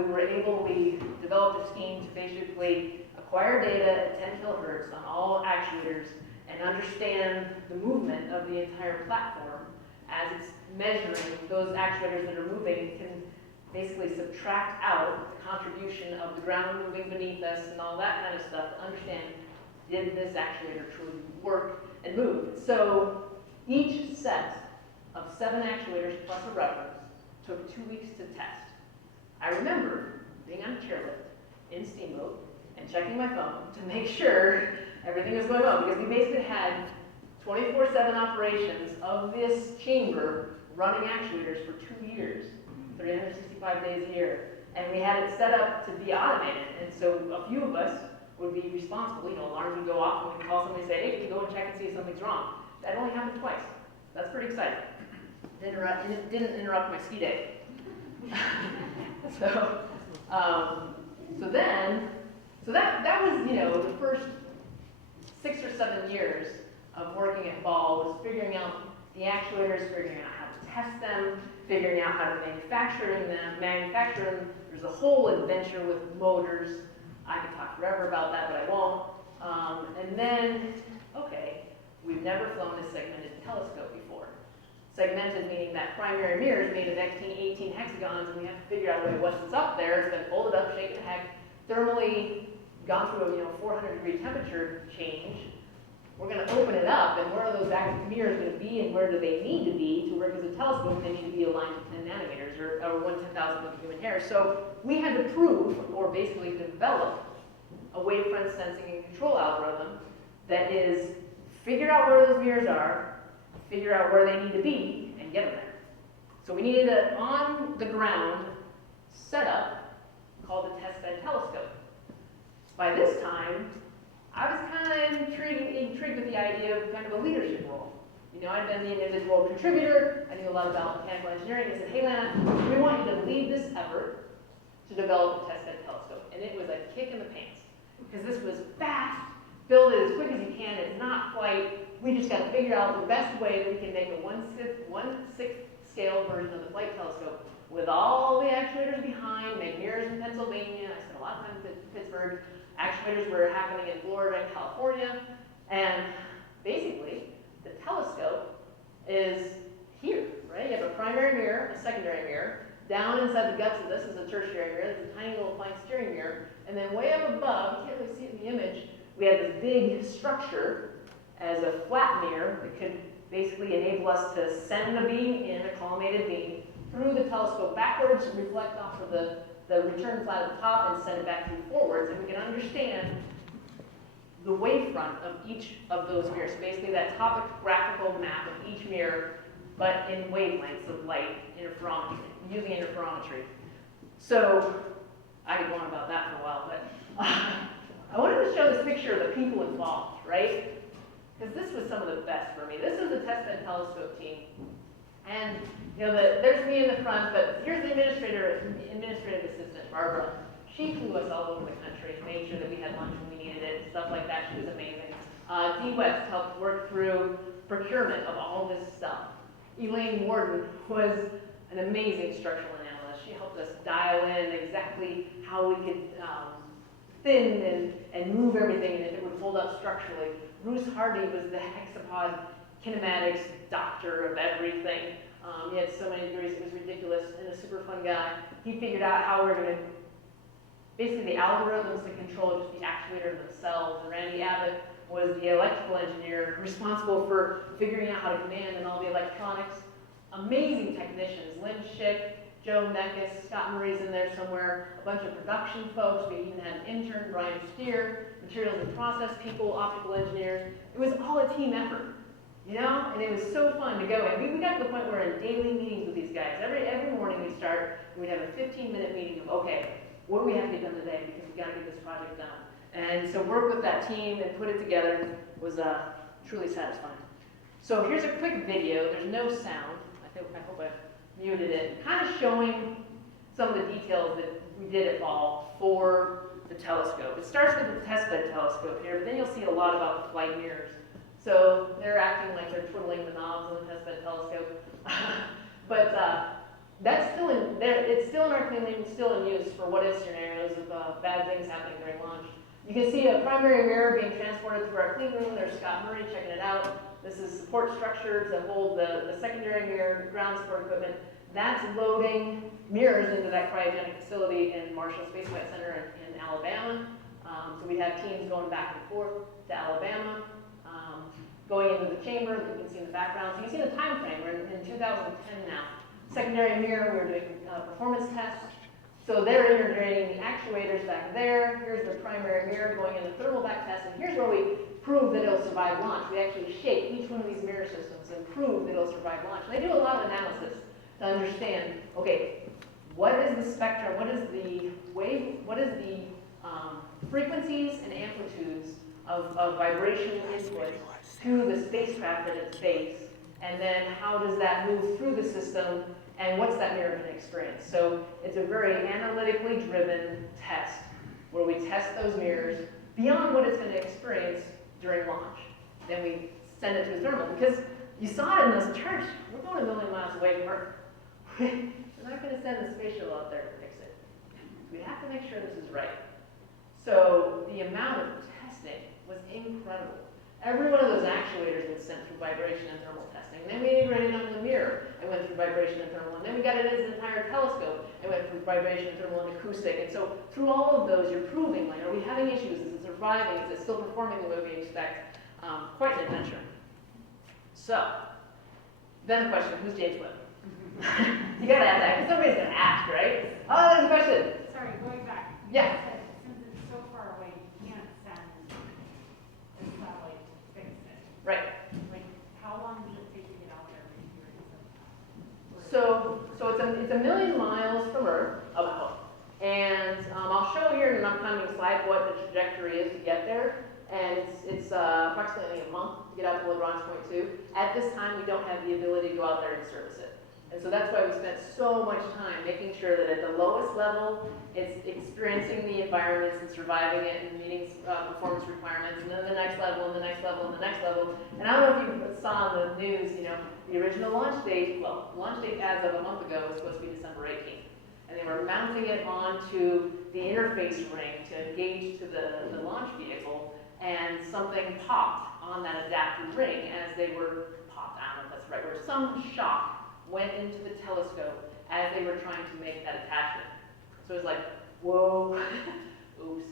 we developed a scheme to basically acquire data at 10 kilohertz on all actuators and understand the movement of the entire platform as it's measuring those actuators that are moving. It can basically subtract out the contribution of the ground moving beneath us and all that kind of stuff to understand, did this actuator truly work and move? So each set of 7 actuators plus a reference took 2 weeks to test. I remember being on a chairlift in steamboat and checking my phone to make sure everything was going well, because we basically had 24/7 operations of this chamber running actuators for 2 years, 365 days a year. And we had it set up to be automated. And so a few of us would be responsible. Alarms would go off and we'd call somebody and say, hey, can you go and check and see if something's wrong? That only happened twice. That's pretty exciting. It didn't interrupt my ski day. So that was, the first 6 or 7 years of working at Ball was figuring out the actuators, figuring out how to test them, figuring out how to manufacture them. There's a whole adventure with motors. I could talk forever about that, but I won't. And then, we've never flown a segmented telescope before. Segmented meaning that primary mirror is made of 18 hexagons, and we have to figure out what's up there. It's been folded up, shaken a heck, thermally gone through a 400-degree temperature change. We're going to open it up, and where are those active mirrors going to be, and where do they need to be to work as a telescope? They need to be aligned to 10 nanometers, or 1/10,000th of a human hair. So we had to prove, or basically develop, a wavefront sensing and control algorithm that is figure out where those mirrors are, figure out where they need to be, and get them there. So we needed an on-the-ground setup called the Testbed Telescope. By this time, I was kind of intrigued with the idea of kind of a leadership role. I'd been the individual contributor. I knew a lot about mechanical engineering. I said, hey, Lana, we want you to lead this effort to develop a Testbed Telescope. And it was a kick in the pants, because this was fast, build it as quick as you can. It's not quite. We just got to figure out the best way that we can make a 1/6 scale version of the flight telescope with all the actuators behind, make mirrors in Pennsylvania. I spent a lot of time in Pittsburgh. Actuators were happening in Florida and California. And basically, the telescope is here, right? You have a primary mirror, a secondary mirror. Down inside the guts of this is a tertiary mirror. There's a tiny little fine steering mirror. And then way up above, you can't really see it in the image, we have this big structure as a flat mirror that could basically enable us to send a beam in, a collimated beam, through the telescope backwards, reflect off of the return flat at the top, and send it back through forwards. And we can understand the wavefront of each of those mirrors. So basically that topographical map of each mirror, but in wavelengths of light, using interferometry. So I could go on about that for a while, but I wanted to show this picture of the people involved, right? Because this was some of the best for me. This is the Testbed Telescope team. And there's me in the front, but here's the administrative assistant, Barbara. She flew us all over the country, made sure that we had lunch when we needed it, and stuff like that. She was amazing. Dee West helped work through procurement of all this stuff. Elaine Warden was an amazing structural analyst. She helped us dial in exactly how we could thin and move everything, and if it would hold up structurally. Bruce Hardy was the hexapod kinematics doctor of everything. He had so many degrees, it was ridiculous, and a super fun guy. He figured out how we're going to, basically the algorithms to control just the actuator themselves. And Randy Abbott was the electrical engineer responsible for figuring out how to command and all the electronics. Amazing technicians, Lynn Schick, Joe Meckes, Scott Murray's in there somewhere, a bunch of production folks. We even had an intern, Brian Steer, materials and process people, optical engineers. It was all a team effort, and it was so fun to go. And we got to the point where in daily meetings with these guys, every morning we'd start, and we'd have a 15-minute meeting of, okay, what do we have to get done today, because we got to get this project done. And so work with that team and put it together was truly satisfying. So here's a quick video. There's no sound. I hope I muted it, kind of showing some of the details that we did at Ball for the telescope. It starts with the Testbed Telescope here, but then you'll see a lot about the flight mirrors. So they're acting like they're twiddling the knobs on the Testbed Telescope. But That's still in there. It's still in our clean room, still in use for what if scenarios of bad things happening during launch. You can see a primary mirror being transported through our clean room. There's Scott Murray checking it out. This is support structure to hold the secondary mirror, ground support equipment. That's loading mirrors into that cryogenic facility in Marshall Space Flight Center in Alabama. So we have teams going back and forth to Alabama, going into the chamber that you can see in the background. So you can see the time frame. We're in 2010 now. Secondary mirror, we were doing performance tests. So they're integrating the actuators back there. Here's the primary mirror going into thermal back test. And here's where we prove that it'll survive launch. We actually shake each one of these mirror systems and prove that it'll survive launch. And they do a lot of analysis to understand, okay, what is the spectrum, what is the wave, what is the frequencies and amplitudes of vibration input to the spacecraft at its base, and then how does that move through the system, and what's that mirror going to experience? So it's a very analytically driven test where we test those mirrors beyond what it's going to experience during launch. Then we send it to a thermal, because you saw it in this church. We're going a million miles away from Earth. We're not going to send the space shuttle out there to fix it. We have to make sure this is right. So the amount of testing was incredible. Every one of those actuators was sent through vibration and thermal testing. And then we integrated it on the mirror and went through vibration and thermal. And then we got it as an entire telescope and went through vibration and thermal and acoustic. And so through all of those, you're proving, like, are we having issues? Is it surviving? Is it still performing the way we expect? Quite an adventure. So, then the question, who's James Webb? You gotta ask that, because somebody's gonna ask, right? Oh, there's a question. Sorry, going back. Yeah. You said since it's so far away, you can't send a satellite to fix it. Right. Like, how long does it take to get out there if you're in So it's a million miles from Earth, about. And I'll show here in an upcoming slide what the trajectory is to get there. And it's approximately a month to get out to Lagrange point 2. At this time, we don't have the ability to go out there and service it. And so that's why we spent so much time making sure that at the lowest level, it's experiencing the environments and surviving it and meeting performance requirements, and then the next level, and the next level, and the next level. And I don't know if you saw in the news, you know, the original launch date, well, launch date as of a month ago was supposed to be December 18th. And they were mounting it onto the interface ring to engage to the launch vehicle, and something popped on that adapter ring as they were popped, I don't know if that's the right word, some shock went into the telescope as they were trying to make that attachment. So it was like, whoa, oops.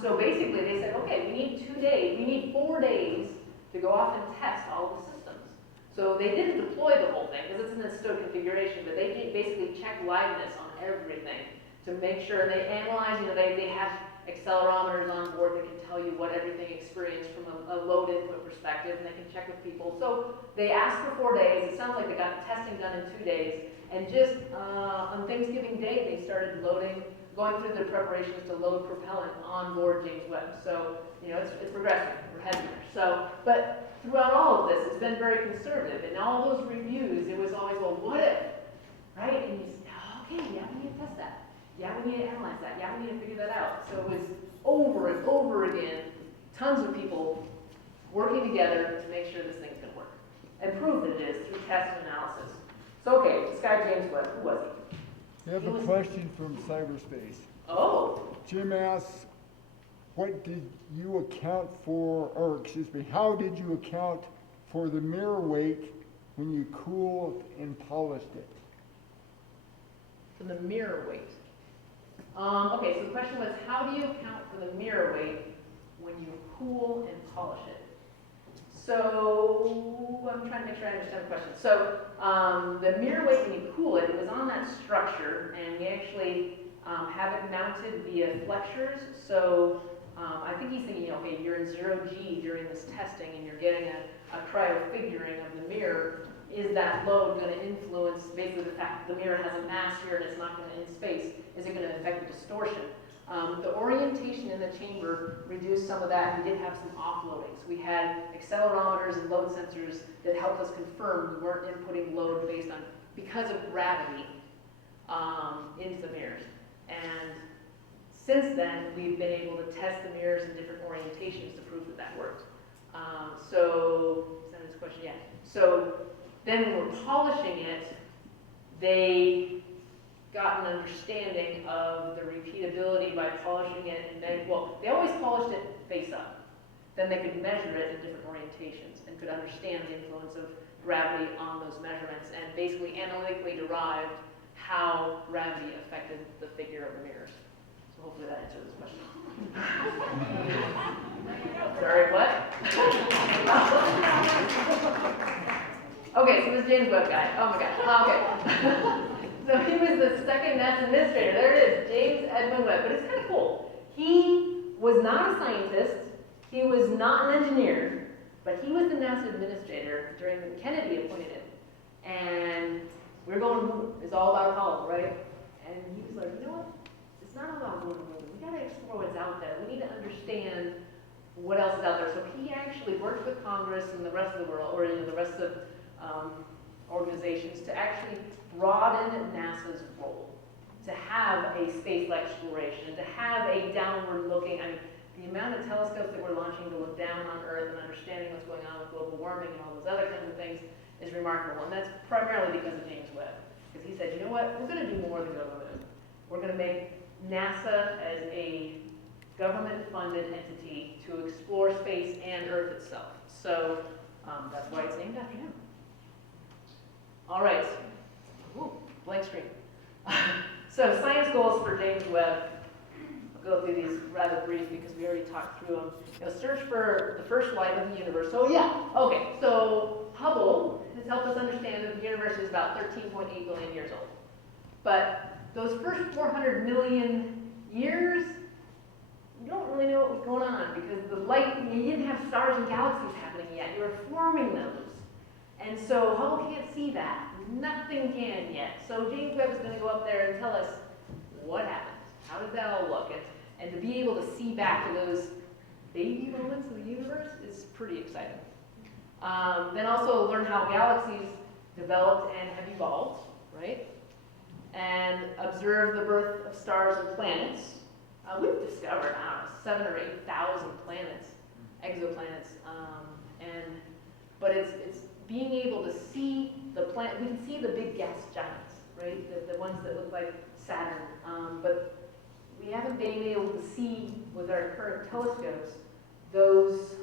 So basically they said, okay, we need 4 days to go off and test all the systems. So they didn't deploy the whole thing because it's in a stow configuration, but they basically checked liveness on everything to make sure, and they analyze, you know, they have accelerometers on board that can tell you what everything experienced from a load input perspective, and they can check with people. So they asked for 4 days. It sounds like they got the testing done in 2 days. And just on Thanksgiving Day, they started going through their preparations to load propellant on board James Webb. So, you know, it's progressing. We're heading there. So, but throughout all of this, it's been very conservative. In all those reviews, it was always, well, what if? Right? And you say, okay, yeah, we need to test that. Yeah, we need to analyze that. Yeah, we need to figure that out. So it was over and over again, tons of people working together to make sure this thing's going to work and prove that it is through test and analysis. So, okay, this guy James Webb, who was he? You have a question from cyberspace. Oh, Jim asks, what did you account for, or excuse me, how did you account for the mirror weight when you cooled and polished it? for the mirror weight. Okay, so the question was, how do you account for the mirror weight when you cool and polish it? So, I'm trying to make sure I understand the question. So, the mirror weight when you cool it, it was on that structure, and we actually have it mounted via flexures. So, I think he's thinking, okay, you're in 0G during this testing, and you're getting a cryo figuring of the mirror. Is that load going to influence basically the fact that the mirror has a mass here and it's not going to in space? Is it going to affect the distortion? The orientation in the chamber reduced some of that. We did have some offloading. So we had accelerometers and load sensors that helped us confirm we weren't inputting load because of gravity into the mirrors. And since then, we've been able to test the mirrors in different orientations to prove that that worked. So, is that this question? Yeah. So then when we're polishing it, they got an understanding of the repeatability by polishing it, and then, well, they always polished it face up. Then they could measure it in different orientations and could understand the influence of gravity on those measurements and basically analytically derived how gravity affected the figure of the mirrors. So hopefully that answers this question. Sorry, what? Okay, so this James Webb guy. Oh my God. Okay. So he was the second NASA administrator. There it is, James Edwin Webb. But it's kind of cool. He was not a scientist. He was not an engineer. But he was the NASA administrator during when Kennedy appointed him. And we're going to the moon. It's all about Apollo, right? And he was like, you know what? It's not all about going to the moon. We got to explore what's out there. We need to understand what else is out there. So he actually worked with Congress and the rest of the world, or the rest of organizations, to actually broaden NASA's role, to have a space exploration, to have a downward looking, I mean, the amount of telescopes that we're launching to look down on Earth and understanding what's going on with global warming and all those other kinds of things is remarkable. And that's primarily because of James Webb. Because he said, you know what, we're going to do more than go to the moon. We're going to make NASA as a government-funded entity to explore space and Earth itself. So that's why it's named after him. All right. Ooh, blank screen. So science goals for James Webb. I'll go through these rather brief because we already talked through them. Search for the first light of the universe. So yeah, okay. So Hubble has helped us understand that the universe is about 13.8 billion years old. But those first 400 million years, you don't really know what was going on because the light, you didn't have stars and galaxies happening yet. You were forming those. And so Hubble can't see that. Nothing can yet. So James Webb is going to go up there and tell us what happened. How did that all look? And to be able to see back to those baby moments of the universe is pretty exciting. Then also learn how galaxies developed and have evolved, right? And observe the birth of stars and planets. We've discovered, I don't know, 7,000 or 8,000 planets, exoplanets, but it's being able to see the planet. We can see the big gas giants, right? The ones that look like Saturn, but we haven't been able to see with our current telescopes those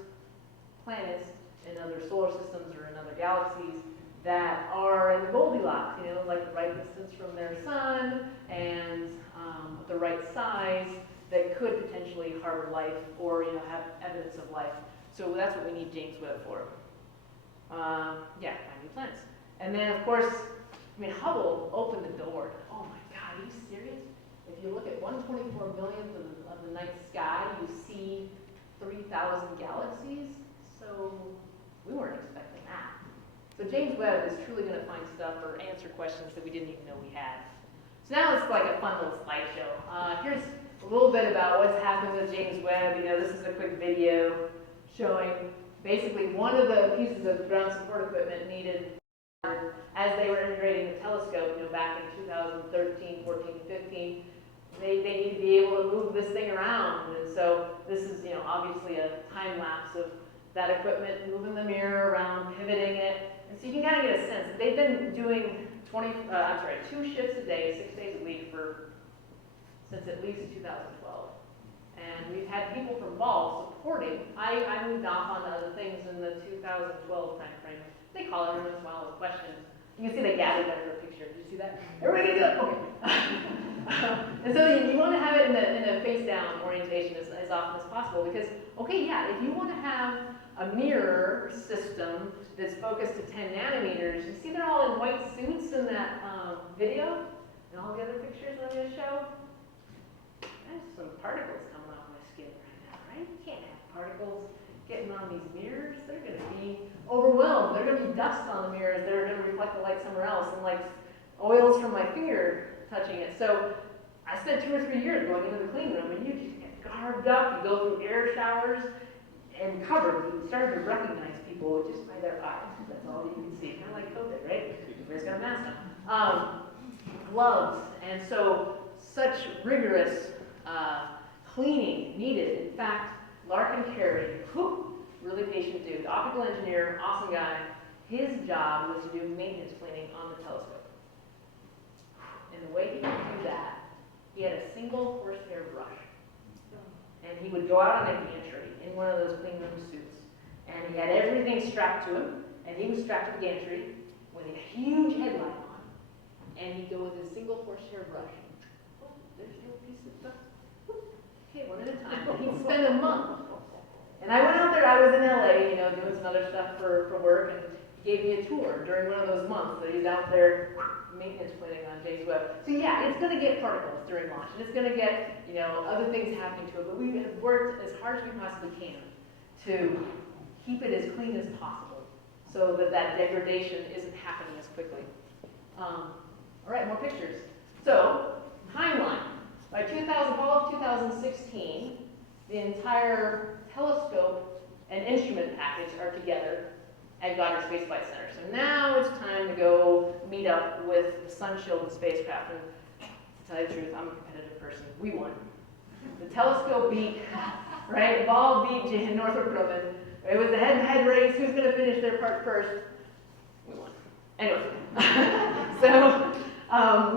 planets in other solar systems or in other galaxies that are in the Goldilocks, like the right distance from their sun and the right size that could potentially harbor life or have evidence of life. So that's what we need James Webb for. Yeah, find new planets. And then of course, Hubble opened the door. Oh my God, are you serious? If you look at 1/24 millionth of the night sky, you see 3,000 galaxies. So we weren't expecting that. So James Webb is truly going to find stuff or answer questions that we didn't even know we had. So now it's like a fun little slideshow. Here's a little bit about what's happened with James Webb. This is a quick video showing basically one of the pieces of ground support equipment needed as they were integrating the telescope, back in 2013, 14, 15. They need to be able to move this thing around. And so this is, obviously a time lapse of that equipment, moving the mirror around, pivoting it. And so you can kind of get a sense that they've been doing 2 shifts a day, 6 days a week since at least 2012. And we've had people from Ball supporting. I moved off on other things in the 2012 time frame. They call every once in a while with questions. You can see they gathered there for a picture. Did you see that? Everybody do it? Okay. And so you want to have it in a face-down orientation as often as possible because, okay, yeah, if you want to have a mirror system that's focused to 10 nanometers, you see they're all in white suits in that video and all the other pictures I'm going to show? There's some particles coming off my skin right now, right? You can't have particles getting on these mirrors. They're going to be overwhelmed. They're going to be dust on the mirrors. They're going to reflect the light somewhere else and like oils from my finger touching it. So I spent 2 or 3 years going into the clean room and you just get garbed up. You go through air showers and covered. You started to recognize people just by their eyes. That's all you can see. Kind of like COVID, right? Everybody's got a mask on. Gloves. And so such rigorous cleaning needed. In fact, Larkin Carey, really patient dude, optical engineer, awesome guy, his job was to do maintenance cleaning on the telescope. And the way he would do that, he had a single horsehair brush. And he would go out on a gantry in one of those clean room suits. And he had everything strapped to him, and he was strapped to the gantry with a huge headlight on. And he'd go with his single horsehair brush. Oh, there's your piece of stuff. Okay, one at a time. And he'd spend a month. And I went out there, I was in LA, you know, doing some other stuff for work, and he gave me a tour during one of those months that he's out there maintenance planning on James Webb. So yeah, it's going to get particles during launch, and it's going to get, you know, other things happening to it, but we have worked as hard as we possibly can to keep it as clean as possible so that that degradation isn't happening as quickly. All right, more pictures. So, timeline. By 2016, the entire telescope and instrument package are together at Goddard Space Flight Center. So now it's time to go meet up with the Sunshield spacecraft. And to tell you the truth, I'm a competitive person. We won. The telescope beat, right? Ball beat Northrop Grumman. It was the head-to-head race. Who's going to finish their part first? We won. Anyway, so I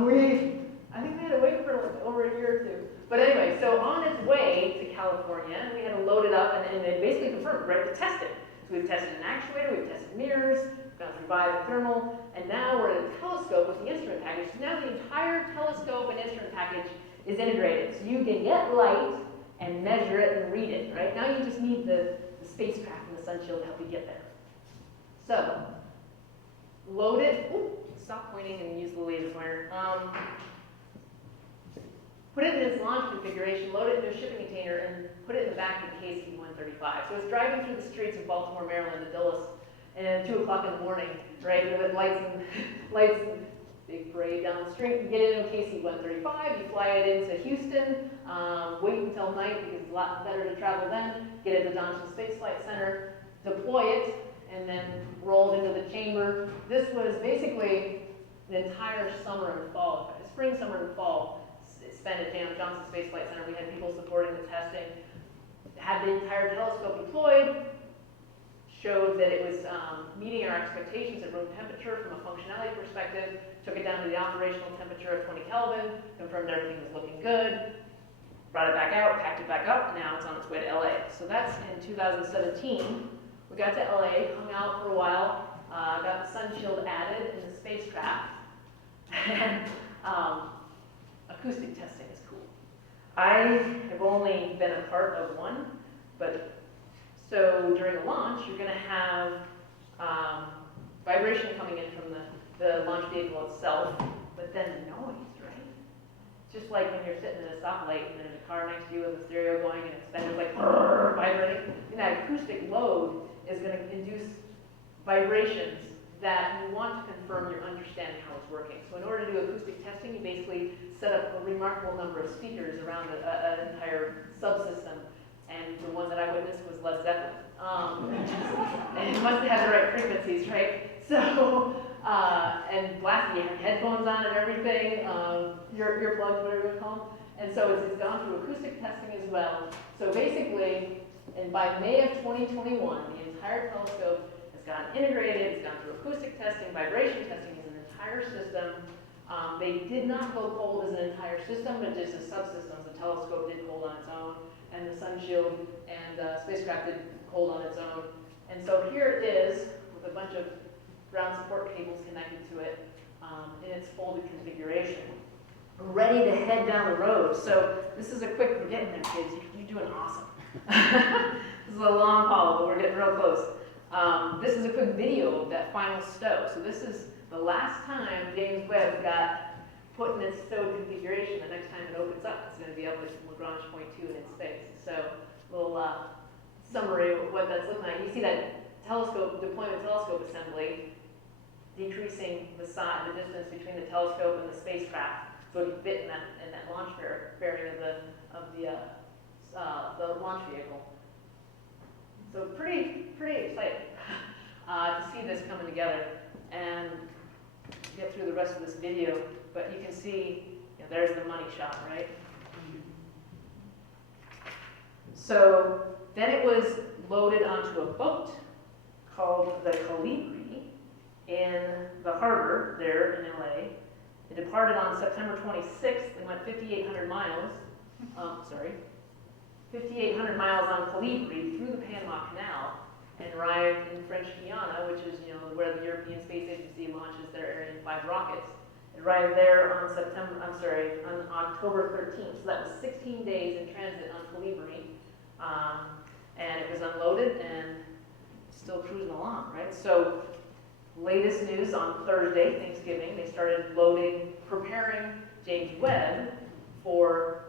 think we had to wait for like over a year or two. But anyway, so on its way to California, we had to load it up, and they basically confirmed, right, to test it. So we've tested an actuator, we've tested mirrors, gone through biothermal, and now we're in a telescope with the instrument package. So now the entire telescope and instrument package is integrated. So you can get light and measure it and read it, right? Now you just need the spacecraft and the Sunshield to help you get there. So, load it. Ooh, stop pointing and use the laser pointer. Put it in its launch configuration, load it into a shipping container, and put it in the back of the KC-135. So it's driving through the streets of Baltimore, Maryland, to Dulles, and at 2 o'clock in the morning, right, with lights and big parade down the street. You get it in a KC-135, you fly it into Houston, wait until night because it's a lot better to travel then, get it to Johnson Space Flight Center, deploy it, and then roll it into the chamber. This was basically the entire summer and fall, spring, summer, and fall. Spent at Johnson Space Flight Center. We had people supporting the testing. Had the entire telescope deployed. Showed that it was meeting our expectations at room temperature from a functionality perspective. Took it down to the operational temperature of 20 Kelvin. Confirmed everything was looking good. Brought it back out, packed it back up. Now it's on its way to LA. So that's in 2017. We got to LA, hung out for a while. Got the Sunshield added in the spacecraft. And acoustic testing is cool. I have only been a part of one, but so during the launch, you're going to have vibration coming in from the launch vehicle itself, but then the noise, right? Just like when you're sitting in a stoplight and there's a car next to you with a stereo going and it's then like vibrating. And that acoustic load is going to induce vibrations that you want to confirm your understanding how it's working. So in order to do acoustic testing, you basically set up a remarkable number of speakers around an entire subsystem. And the one that I witnessed was Led Zeppelin. And it must have the right frequencies, right? So, and blasting, you have headphones on and everything, earplugs, whatever you want to call them. And so it's gone through acoustic testing as well. So basically, and by May of 2021, the entire telescope has gotten integrated, it's gone through acoustic testing, vibration testing as an entire system. They did not go cold as an entire system, but just as subsystems. The telescope did cold on its own, and the Sunshield and spacecraft did cold on its own. And so here it is, with a bunch of ground support cables connected to it in its folded configuration, ready to head down the road. So this is a quick, we're getting there, kids. You're doing awesome. This is a long haul, but we're getting real close. This is a quick video of that final stow. So this is the last time James Webb got put in its stowed configuration. The next time it opens up, it's going to be up at Lagrange point 2 in its space. So a little summary of what that's looking like. You see that telescope, deployment telescope assembly, decreasing the size, the distance between the telescope and the spacecraft, so it fit in that launch bearing of the launch vehicle. So pretty exciting to see this coming together and get through the rest of this video. But you can see, there's the money shot, right? So then it was loaded onto a boat called the Klingemann in the harbor there in LA. It departed on September 26th and went 5,800 miles, 5,800 miles on Colibri through the Panama Canal and arrived in French Guiana, which is, where the European Space Agency launches their Ariane 5 rockets. It arrived there on October 13th. So that was 16 days in transit on Colibri. And it was unloaded and still cruising along, right? So latest news on Thursday, Thanksgiving, they started preparing James Webb for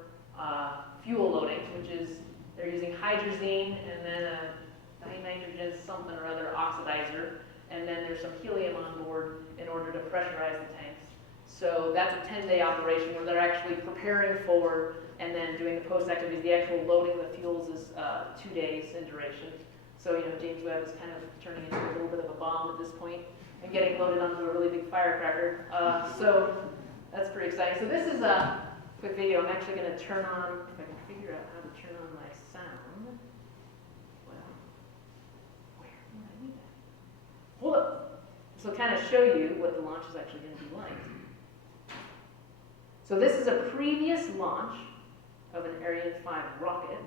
fuel loading, which is, they're using hydrazine and then a dinitrogen something or other oxidizer, and then there's some helium on board in order to pressurize the tanks. So that's a 10-day operation where they're actually preparing for and then doing the post-activities. The actual loading of the fuels is 2 days in duration. So, James Webb is kind of turning into a little bit of a bomb at this point and getting loaded onto a really big firecracker. So that's pretty exciting. So this is a quick video. I'm actually going to turn on, if I can figure out how to turn on my sound. Well, where would I do that? Hold up. So kind of show you what the launch is actually going to be like. So this is a previous launch of an Ariane 5 rocket.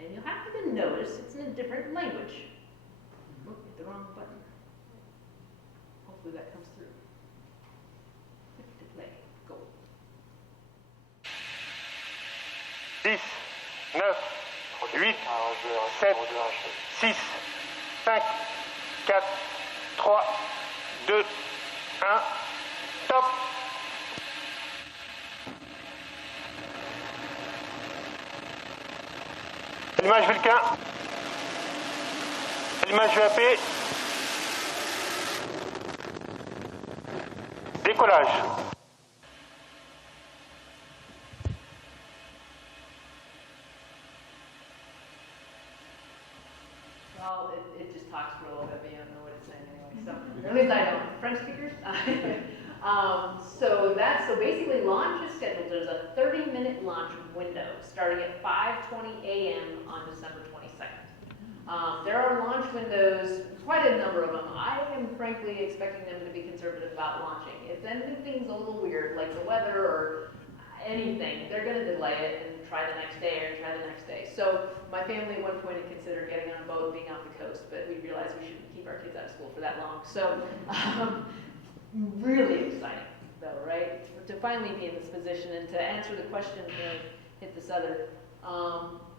And you'll have to notice it's in a different language. Oh, hit the wrong button. Hopefully that comes through. Click to play. Go. 10, 9, 8, 7, 6, 5, 4, 3, 2, 1, top. Allumage Vulcain. Allumage UAP. Décollage. Well, it just talks for a little bit, but you don't know what it's saying anyway. So, or at least I don't. French speakers? So basically launch is scheduled. There's a 30-minute launch window starting at 5:20 a.m. on December 22nd. There are launch windows, quite a number of them. I am frankly expecting them to be conservative about launching. If anything's a little weird, like the weather or anything, they're going to delay it and try the next day or try the next day. So my family at one point had considered getting on a boat and being off the coast, but we realized we shouldn't keep our kids out of school for that long. So really exciting though, right? To finally be in this position and to answer the question and hit this other,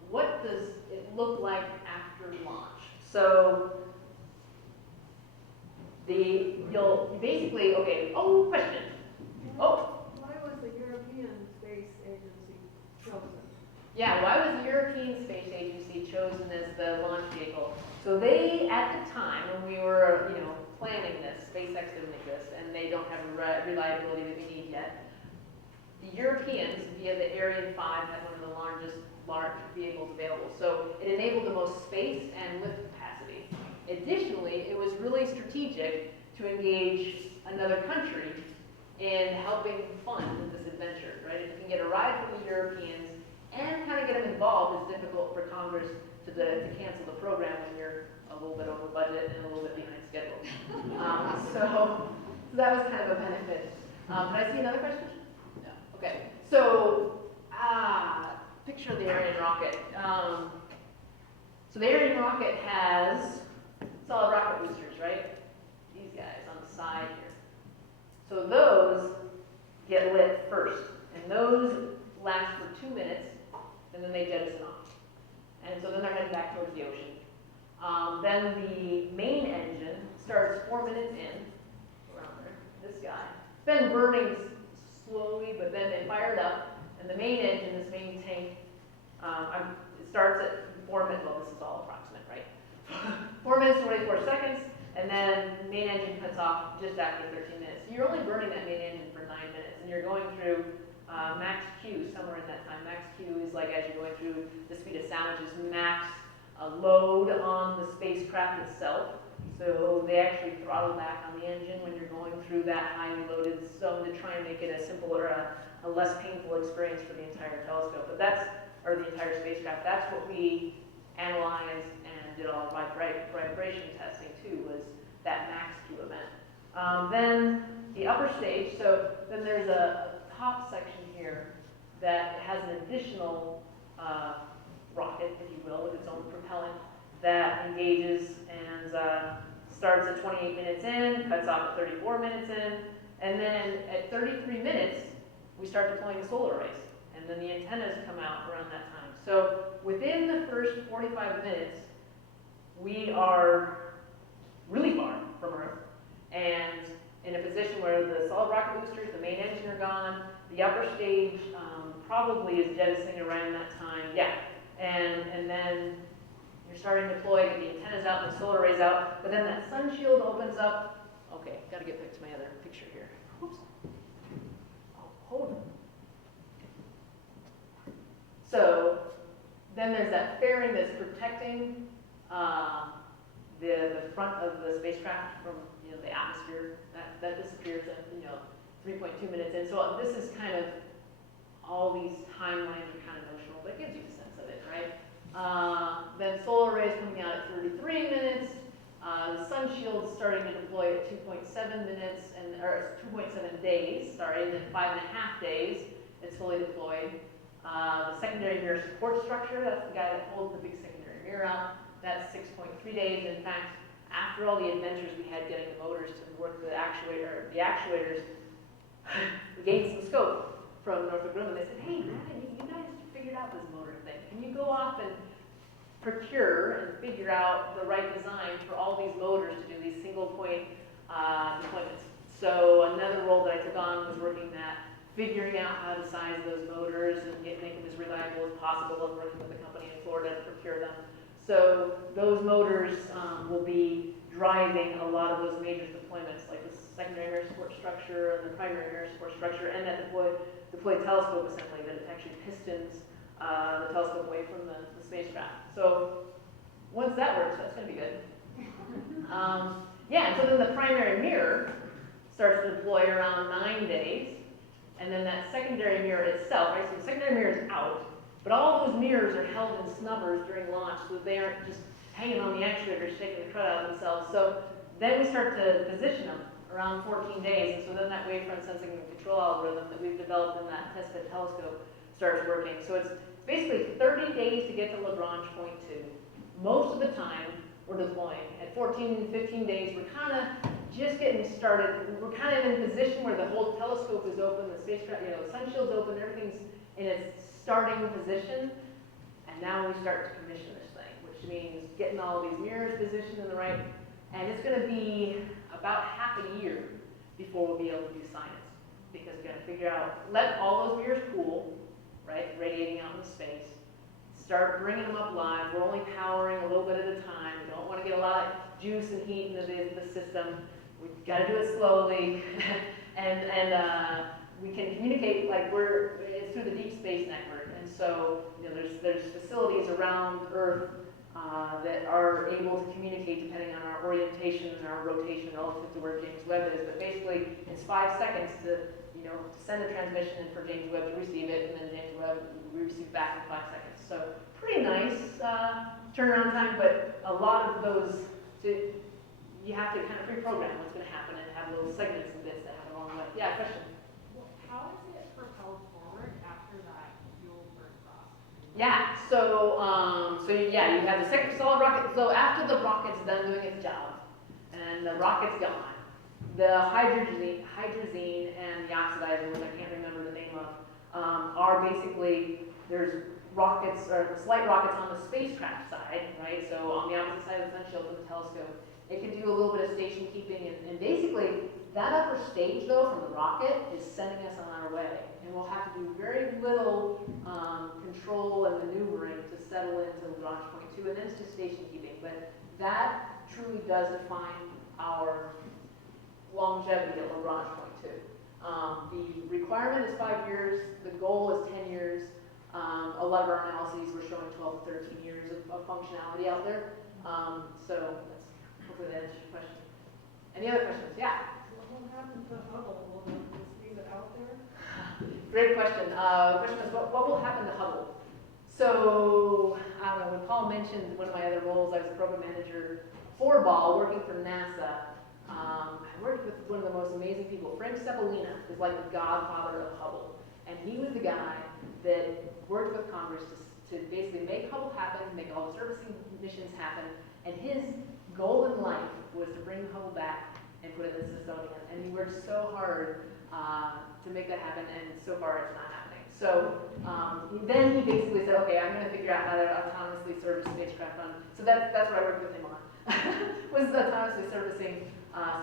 what does it look like after launch? So you'll basically, okay, question. Why was the European Space Agency chosen? Yeah, why was the European Space Agency chosen as the launch vehicle? So they, at the time when we were, planning this, SpaceX didn't exist, and they don't have the reliability that we need yet. The Europeans, via the Ariane 5, had one of the largest large vehicles available. So it enabled the most space and lift capacity. Additionally, it was really strategic to engage another country in helping fund this adventure, right? If you can get a ride from the Europeans and kind of get them involved, it's difficult for Congress to cancel the program when you're a little bit over budget and a little bit behind schedule. So that was kind of a benefit. Can I see another question? No. Okay. So picture of the Ariane rocket. So the Ariane rocket has solid rocket boosters, right? These guys on the side here. So those get lit first, and those last for 2 minutes, and then they jettison off. And so then they're heading back towards the ocean. Then the main engine starts 4 minutes in, around there, this guy. It's been burning slowly, but then they fire it up, and the main engine, this main tank, it starts at 4 minutes, well this is all approximate, right? 4 minutes, 24 seconds, and then the main engine cuts off just after 13 minutes. So you're only burning that main engine for 9 minutes, and you're going through max Q somewhere in that time. Max Q is like as you're going through the speed of sound, which is max load on the spacecraft itself. So they actually throttle back on the engine when you're going through that highly loaded zone to try and make it a simpler, a less painful experience for the entire telescope. But or the entire spacecraft. That's what we analyzed and did all our vibration testing too, was that max Q event. Then the upper stage, so then there's a top section here that has an additional rocket, if you will, with its own propellant that engages and starts at 28 minutes in, cuts off at 34 minutes in, and then at 33 minutes, we start deploying the solar arrays, and then the antennas come out around that time. So within the first 45 minutes, we are really far from Earth, and in a position where the solid rocket boosters, the main engine are gone, the upper stage probably is jettisoning around that time, yeah, and then you're starting to deploy, get the antennas out, the solar arrays out, but then that Sunshield opens up. Okay, gotta get back to my other picture here. Oops. Oh, hold on. So then there's that fairing that's protecting the front of the spacecraft from the atmosphere. That disappears at 3.2 minutes in. So this is kind of, all these timelines are kind of notional, but it gives you a sense of it, right? Then solar arrays coming out at 33 minutes. The Sunshield starting to deploy at 2.7 minutes, or 2.7 days, sorry, and then 5.5 days it's fully deployed. The secondary mirror support structure, that's the guy that holds the big secondary mirror out, that's 6.3 days. In fact, after all the adventures we had getting the motors to work the actuators, we gained some scope from Northrop Grumman. They said, hey, Lana, you guys figured out this motor thing. Can you go off and procure and figure out the right design for all these motors to do these single point deployments? So another role that I took on was working that, figuring out how to size those motors and make them as reliable as possible, and working with the company in Florida to procure them. So those motors will be driving a lot of those major deployments, like the secondary mirror support structure and the primary mirror support structure, and that deployed telescope assembly that actually pistons the telescope away from the spacecraft. So once that works, that's going to be good. Yeah, so then the primary mirror starts to deploy around 9 days, and then that secondary mirror itself, right? So the secondary mirror is out, but all those mirrors are held in snubbers during launch, so they aren't just hanging on the actuators, shaking the crud out of themselves. So then we start to position them around 14 days, and so then that wavefront sensing and control algorithm that we've developed in that Testbed Telescope starts working. So it's basically 30 days to get to Lagrange point 2. Most of the time, we're deploying. At 14, 15 days, we're kind of just getting started. We're kind of in a position where the whole telescope is open, the spacecraft, the Sunshield's open, everything's in its starting position, and now we start to commission this thing, which means getting all of these mirrors positioned in the right, and it's going to be about half a year before we'll be able to do science, because we're going to figure out, let all those mirrors cool, right, radiating out into space, start bringing them up live. We're only powering a little bit at a time. We don't want to get a lot of juice and heat into the system. We've got to do it slowly, and we can communicate like it's through the deep space network. And so there's facilities around Earth that are able to communicate depending on our orientation and our rotation relative to where James Webb is. But basically, it's 5 seconds to send a transmission and for James Webb to receive it, and then James Webb we receive back in 5 seconds. So pretty nice turnaround time, but a lot of those, you have to kind of pre-program what's going to happen and have little segments of bits that happen along the way. Yeah, question? Well, how is it propelled forward after that fuel burns off? Yeah, so you have the second solid rocket. So after the rocket's done doing its job, and the rocket's gone, the hydrazine and the oxidizer, which I can't remember the name of, are basically, there's rockets, or slight rockets on the spacecraft side, right? So on the opposite side of the Sunshield of the telescope, it can do a little bit of station keeping, and basically, that upper stage, though, from the rocket is sending us on our way. And we'll have to do very little control and maneuvering to settle into Lagrange point 2, and then it's just station keeping. But that truly does define our longevity at Lagrange point 2. The requirement is 5 years, the goal is 10 years. A lot of our analyses were showing 12 to 13 years of functionality out there. So hopefully that answers your question. Any other questions? Yeah? What will happen to Hubble? Will they just leave it out there? Great question. The question is, what will happen to Hubble? So, I don't know, when Paul mentioned one of my other roles, I was a program manager for Ball, working for NASA. I worked with one of the most amazing people. Frank Ceppolina is like the godfather of Hubble. And he was the guy that worked with Congress to basically make Hubble happen, make all the servicing missions happen. And his goal in life was to bring Hubble back and put it in the Smithsonian. And he worked so hard to make that happen, and so far it's not happening. So then he basically said, okay, I'm going to figure out how to autonomously service spacecraft on. So that's what I worked with him on, was autonomously servicing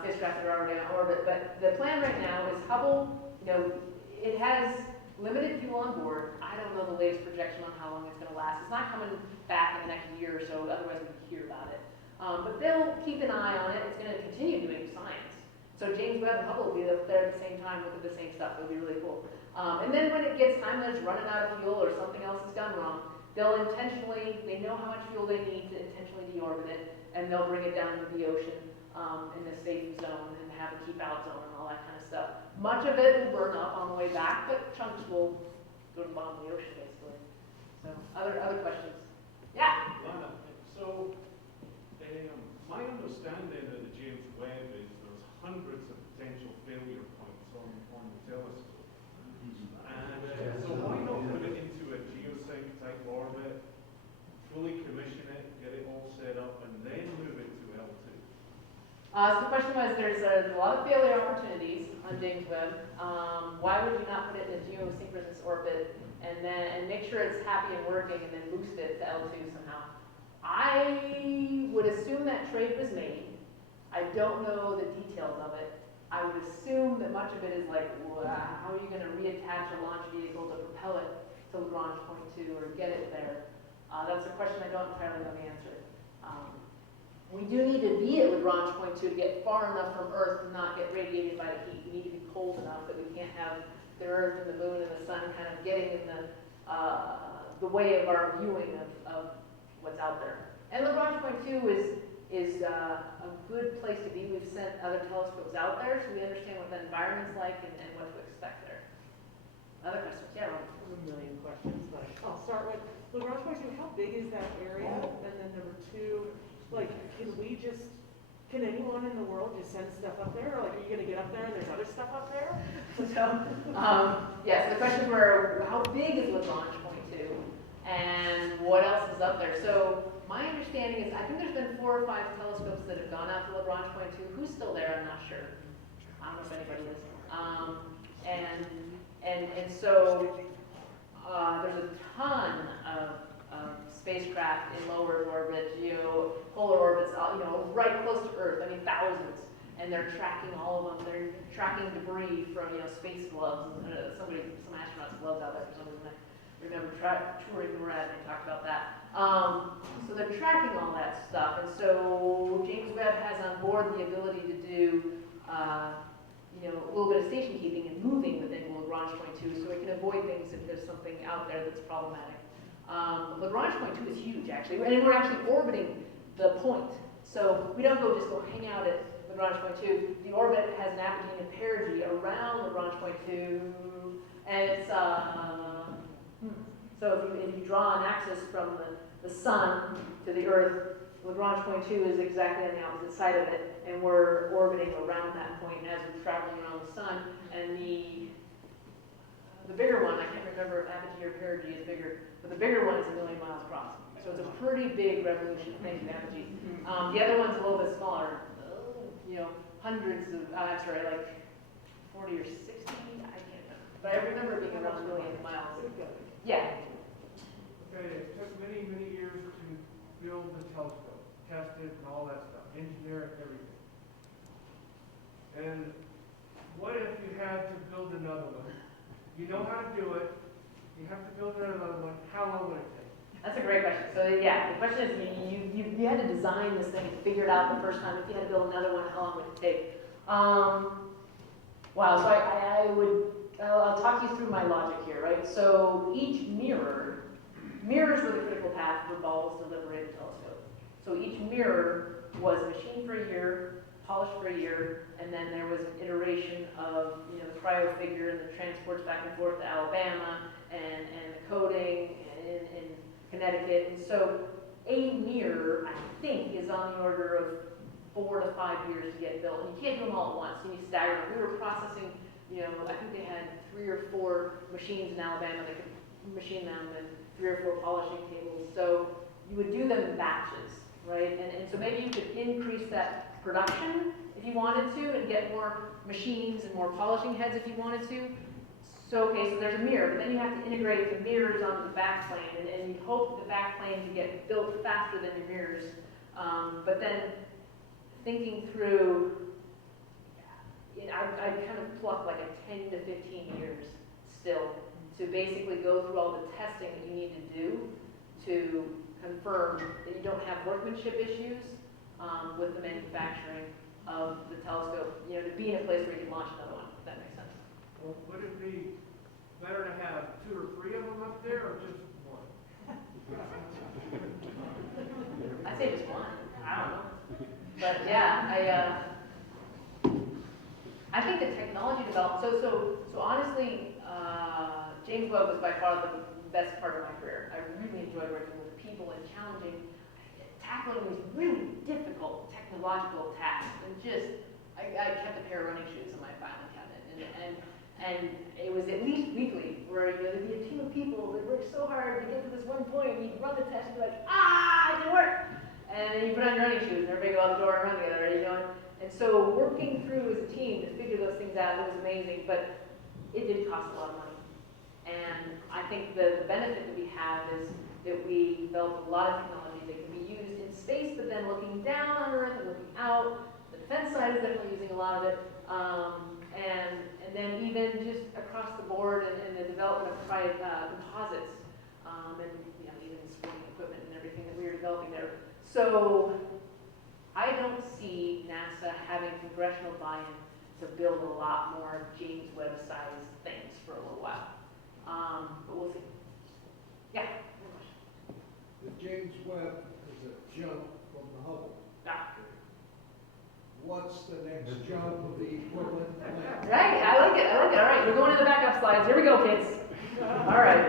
spacecraft that are already on orbit. But the plan right now is Hubble, it has limited fuel on board. I don't know the latest projection on how long it's going to last. It's not coming back in the next year or so, otherwise we would hear about it. But they'll keep an eye on it. It's going to continue doing science. So James Webb and Hubble will be up there at the same time looking at the same stuff. It'll be really cool. And then when it gets time that it's running out of fuel or something else has gone wrong, they'll intentionally, they know how much fuel they need to intentionally deorbit it, and they'll bring it down into the ocean in a safe zone and have a keep out zone and all that kind of stuff. Much of it will burn up on the way back, but chunks will go to the bottom of the ocean, basically. So, other questions? Yeah? Lana, so my understanding of the James Webb is there's hundreds of potential failure points on the telescope. And so why not put it into a geosync type orbit, fully commission it, get it all set up, and then move it to L2? So the question was, there's a lot of failure opportunities on James Webb. Why would you not put it in a geosynchronous orbit and make sure it's happy and working, and then boost it to L2 somehow? I would assume that trade was made. I don't know the details of it. I would assume that much of it is like, how are you going to reattach a launch vehicle to propel it to Lagrange point 2 or get it there? That's a question I don't entirely know the answer. We do need to be at Lagrange point 2 to get far enough from Earth to not get radiated by the heat. We need to be cold enough that we can't have the Earth and the Moon and the Sun kind of getting in the way of our viewing of what's out there. And Lagrange point 2 is a good place to be. We've sent other telescopes out there, so we understand what the environment's like and what to expect there. Other questions? Yeah, Ron. There's a million questions, but I'll start with Lagrange point 2. How big is that area? And then number 2, like, can anyone in the world just send stuff up there? Or like, are you going to get up there and there's other stuff up there? So, yes, the questions were, how big is Lagrange point 2? And what else is up there? So my understanding is, I think there's been 4 or 5 telescopes that have gone out to Lagrange point 2. Who's still there? I'm not sure. I don't know if anybody is. And so there's a ton of spacecraft in low Earth orbit, polar orbits, right close to Earth. I mean, thousands. And they're tracking all of them. They're tracking debris from, space gloves. Some astronauts' gloves out there for some reason. I remember touring NORAD and they talked about that. So they're tracking all that stuff. And so James Webb has on board the ability to do, a little bit of station keeping and moving within Lagrange point 2, so it can avoid things if there's something out there that's problematic. Lagrange point 2 is huge, actually, and we're actually orbiting the point. So we don't just go hang out at Lagrange point 2. The orbit has an apogee and perigee around Lagrange point 2, and it's so if you draw an axis from the sun to the Earth, Lagrange point 2 is exactly on the opposite side of it, and we're orbiting around that point as we're traveling around the sun. And the bigger one, I can't remember if apogee or perigee is bigger, but the bigger one is 1 million miles across. So it's a pretty big revolution, thanks to apogee. The other one's a little bit smaller, hundreds of, like 40 or 60, I can't remember. But I remember it being around 1 million miles. Yeah. Okay, it took many, many years to build the telescope, test it and all that stuff, engineer it, everything. And what if you had to build another one? You know how to do it, you have to build another one, how long would it take? That's a great question. So yeah, the question is, you had to design this thing and figure it out the first time. If you had to build another one, how long would it take? Wow, so I'll talk you through my logic here, right? So each mirrors were the critical path for Ball's to liberate the telescope. So each mirror was machined for a year, polished for a year, and then there was an iteration of the cryo figure and the transports back and forth to Alabama and the coding in Connecticut. And so a mirror, I think, is on the order of 4 to 5 years to get built. And you can't do them all at once. You need to stagger them. We were processing, I think they had 3 or 4 machines in Alabama that could machine them and 3 or 4 polishing tables. So you would do them in batches, right? And so maybe you could increase that production if you wanted to and get more machines and more polishing heads if you wanted to. So, okay, so there's a mirror, but then you have to integrate the mirrors onto the backplane, and you hope the backplane can get built faster than your mirrors. But then thinking through, I kind of pluck like a 10 to 15 years still to basically go through all the testing that you need to do to confirm that you don't have workmanship issues with the manufacturing of the telescope, to be in a place where you can launch another one, if that makes sense. Well, would it be better to have 2 or 3 of them up there, or just 1? I'd say just one. I don't know. But yeah, I think the technology developed. So honestly, James Webb was by far the best part of my career. I really enjoyed working with people and tackling these really difficult technological tasks. And I kept a pair of running shoes in my filing cabinet, and it was at least weekly where there'd be a team of people that worked so hard to get to this one point, and you'd run the test and be like, it didn't work. And then you put on your running shoes and everybody go out the door and run together, And so working through as a team to figure those things out, it was amazing, but it did cost a lot of money. And I think the benefit that we have is that we developed a lot of technology that can be used in space, but then looking down on Earth and looking out. The defense side is definitely using a lot of it. And then even just across the board in the development of composites, and even sporting equipment and everything that we were developing there. So I don't see NASA having congressional buy-in to build a lot more James Webb-sized things for a little while. But we'll see. Yeah. The James Webb is a jump from the Hubble. What's the next jump of the equivalent plan? Right, I like it. All right, we're going to the backup slides. Here we go, kids. All right.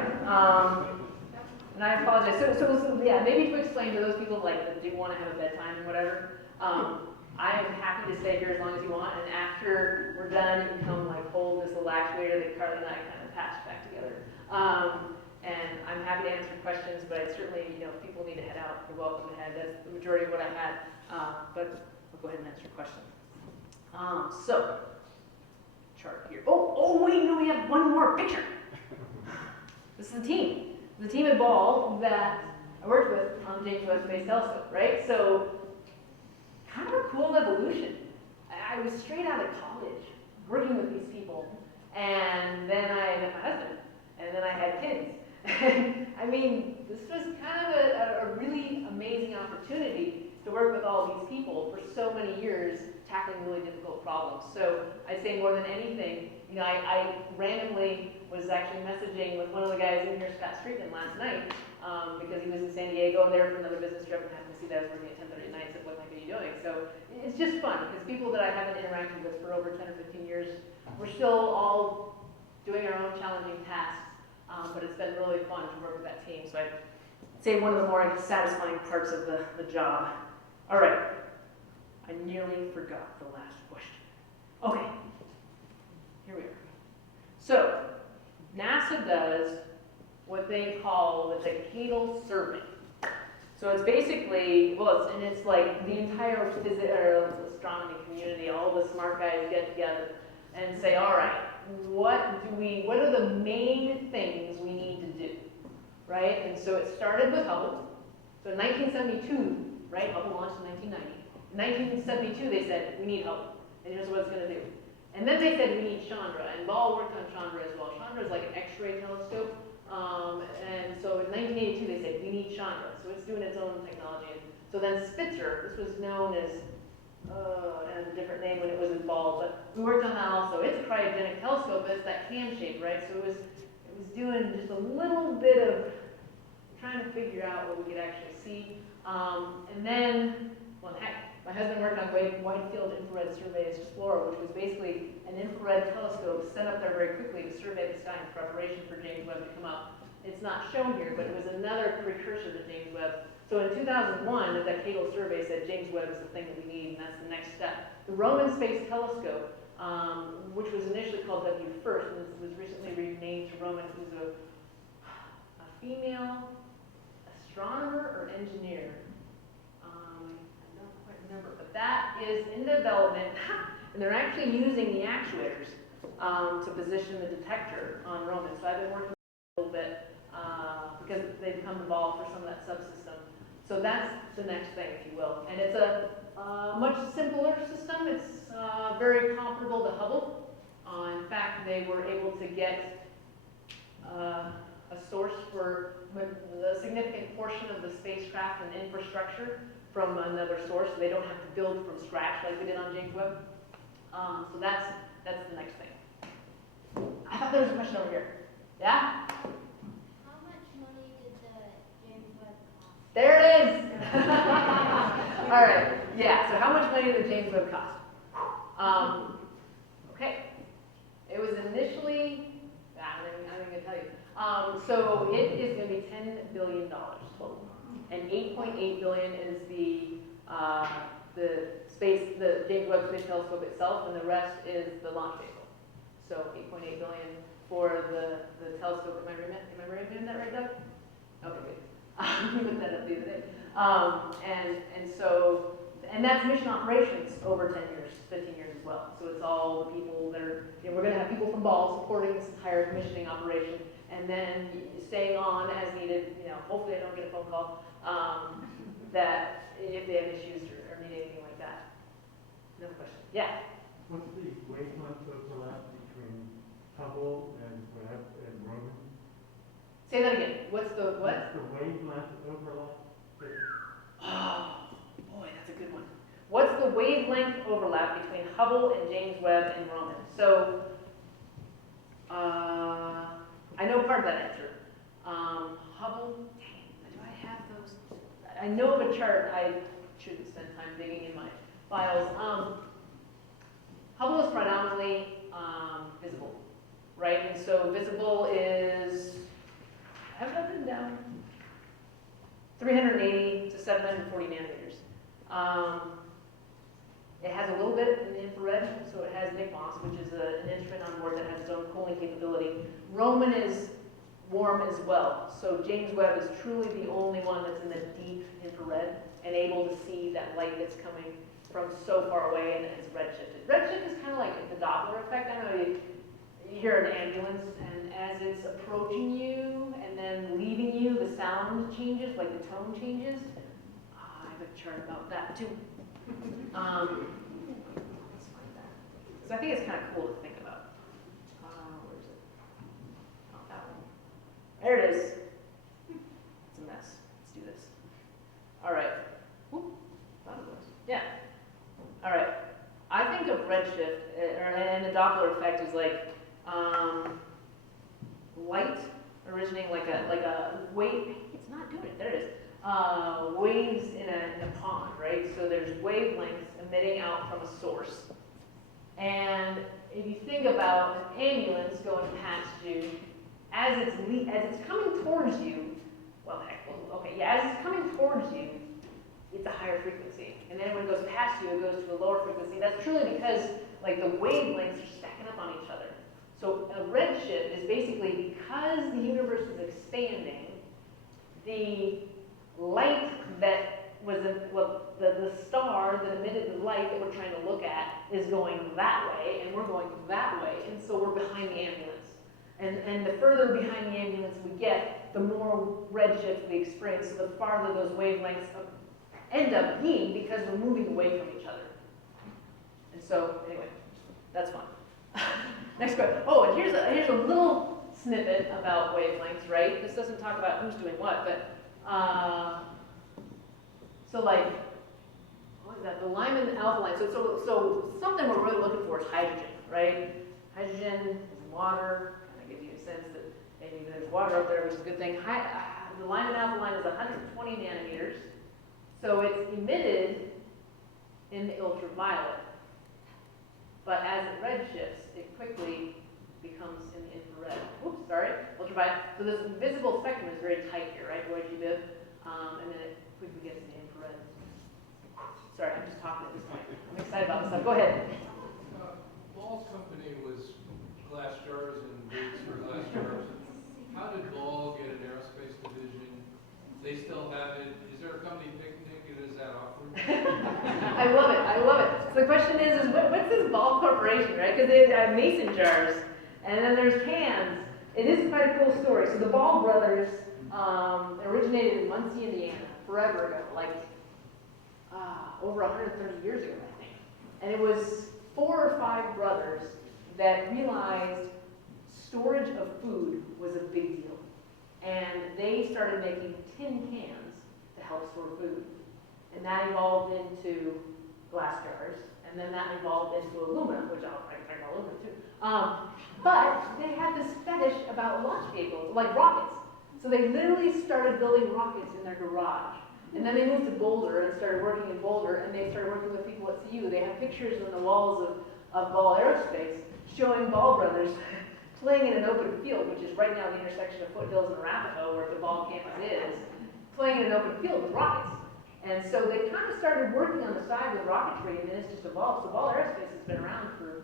And I apologize. So yeah, maybe to explain to those people that do want to have a bedtime and whatever, I am happy to stay here as long as you want. And after we're done, you can come hold this little actuator that Carly and I kind of patched back together. And I'm happy to answer questions, but I certainly, if people need to head out, you're welcome to head. That's the majority of what I had. But I'll go ahead and answer your question. So, chart here. Oh, wait, no, we have one more picture. This is the team. The team at Ball that I worked with on the James Webb Space Telescope, right? So, kind of a cool evolution. I was straight out of college working with these people, and then I met my husband, and then I had kids. I mean, this was kind of a really amazing opportunity to work with all these people for so many years, tackling really difficult problems. So I'd say more than anything, I randomly was actually messaging with one of the guys in here, Scott Streetman, last night, because he was in San Diego there for another business trip and happened to see that I was working at 10:30 at night, said, what might be you doing? So it's just fun, because people that I haven't interacted with for over 10 or 15 years, we're still all doing our own challenging tasks, but it's been really fun to work with that team. So I'd say one of the more satisfying parts of the job. All right, I nearly forgot the last question. Okay, here we are. So, NASA does what they call the decadal survey. So it's basically, it's like the entire astronomy community, all the smart guys get together and say, all right, what are the main things we need to do, right? And so it started with Hubble. So in 1972, right, Hubble launched in 1990. In 1972, they said, we need Hubble, and here's what it's going to do. And then they said, we need Chandra, and Ball worked on Chandra as well. Chandra is like an X-ray telescope, and so in 1982, they said, we need Chandra, so it's doing its own technology. And so then Spitzer, this was known as, it has a different name when it was with Ball, but we worked on that also. It's a cryogenic telescope, but it's that cam shape, right? So it was doing just a little bit of trying to figure out what we could actually see. And then, my husband worked on Wide Field Infrared Survey Explorer, which was basically an infrared telescope set up there very quickly to survey the sky in preparation for James Webb to come up. It's not shown here, but it was another precursor to James Webb. So in 2001, a decadal survey said James Webb is the thing that we need, and that's the next step. The Roman Space Telescope, which was initially called W1st, and was recently renamed to Roman, is a female astronomer or engineer. I don't quite remember, but that is in development, and they're actually using the actuators to position the detector on Roman. So I've been working a little bit because they've become involved for some of that subsystem. So that's the next thing, if you will. And it's a much simpler system. It's very comparable to Hubble. In fact, they were able to get a source for a significant portion of the spacecraft and infrastructure from another source. So they don't have to build from scratch like we did on James Webb. So that's the next thing. I thought there was a question over here. Yeah? How much money did the James Webb cost? There it is! All right, yeah, so how much money did the James Webb cost? Okay, it was initially, I'm going to tell you. So it is going to be $10 billion total. And $8.8 billion is the James Webb Space Telescope itself, and the rest is the launch vehicle. So 8.8 billion for the telescope. Am I remembering that right, Doug? Okay, good. We looked that up the other day. And that's mission operations over 10 years, 15 years as well. So it's all the people that are, we're going to have people from Ball supporting this entire commissioning operation, and then staying on as needed. Hopefully I don't get a phone call that if they have issues or need anything like that. Another question? Yeah. What's the wavelength overlap between Hubble and Webb and Roman? Say that again. What's the what? What's the wavelength overlap? Oh, boy, that's a good one. What's the wavelength overlap between Hubble and James Webb and Roman? So, I know part of that answer. Hubble, dang, do I have those? I know of a chart. I shouldn't spend time digging in my files. Hubble is predominantly visible, right? And so visible is, I have that written down, 380 to 740 nanometers. It has a little bit in the infrared, so it has NICMOS, which is an instrument on board that has its own cooling capability. Roman is warm as well, so James Webb is truly the only one that's in the deep infrared and able to see that light that's coming from so far away, and it's redshifted. Redshift is kind of like the Doppler effect. I don't know, you hear an ambulance, and as it's approaching you and then leaving you, the sound changes, like the tone changes. I have a chart about that too. Let's find that. Because I think it's kind of cool to think about. Where is it? Oh, that one. There it is. It's a mess. Let's do this. All right. Whoop. That was. Yeah. All right. I think of redshift, and the Doppler effect is like light originating like a wave. It's not doing it. There it is. Waves in a pond, right? So there's wavelengths emitting out from a source. And if you think about an ambulance going past you, as it's coming towards you, as it's coming towards you, it's a higher frequency. And then when it goes past you, it goes to a lower frequency. That's truly because like the wavelengths are stacking up on each other. So a redshift is basically because the universe is expanding, the light that was the star that emitted the light that we're trying to look at is going that way, and we're going that way, and so we're behind the ambulance. And the further behind the ambulance we get, the more redshift we experience, so the farther those wavelengths end up being because we're moving away from each other. And so, anyway, that's fun. Next question. Oh, and here's a little snippet about wavelengths, right? This doesn't talk about who's doing what, but so like, what is that? The Lyman alpha line. So something we're really looking for is hydrogen, right? Hydrogen is water. Kind of gives you a sense that maybe there's water up there, which is a good thing. The Lyman alpha line is 120 nanometers. So it's emitted in the ultraviolet. But as it redshifts, it quickly becomes in the infrared. Oops, sorry, ultraviolet. So this visible spectrum is very tight here, right? RGB. And then if we can get to the infrared. Sorry, I'm just talking at this point. I'm excited about this stuff. Go ahead. Ball's company was glass jars and weights for glass jars. How did Ball get an aerospace division? They still have it. Is there a company picnic and is that offered? I love it. I love it. So the question is what's this Ball Corporation, right? Because they have mason jars, and then there's cans. It is quite a cool story. So the Ball brothers originated in Muncie, Indiana, forever ago, like over 130 years ago, I think. And it was 4 or 5 brothers that realized storage of food was a big deal. And they started making tin cans to help store food. And that evolved into glass jars. And then that evolved into aluminum, which I call aluminum too. But they had this fetish about launch vehicles, like rockets. So they literally started building rockets in their garage. And then they moved to Boulder and started working in Boulder, and they started working with people at CU. They have pictures on the walls of Ball Aerospace showing Ball brothers playing in an open field, which is right now the intersection of Foothills and Arapahoe, where the Ball campus is, playing in an open field with rockets. And so they kind of started working on the side with rocketry, and then it's just evolved. So Ball Aerospace has been around for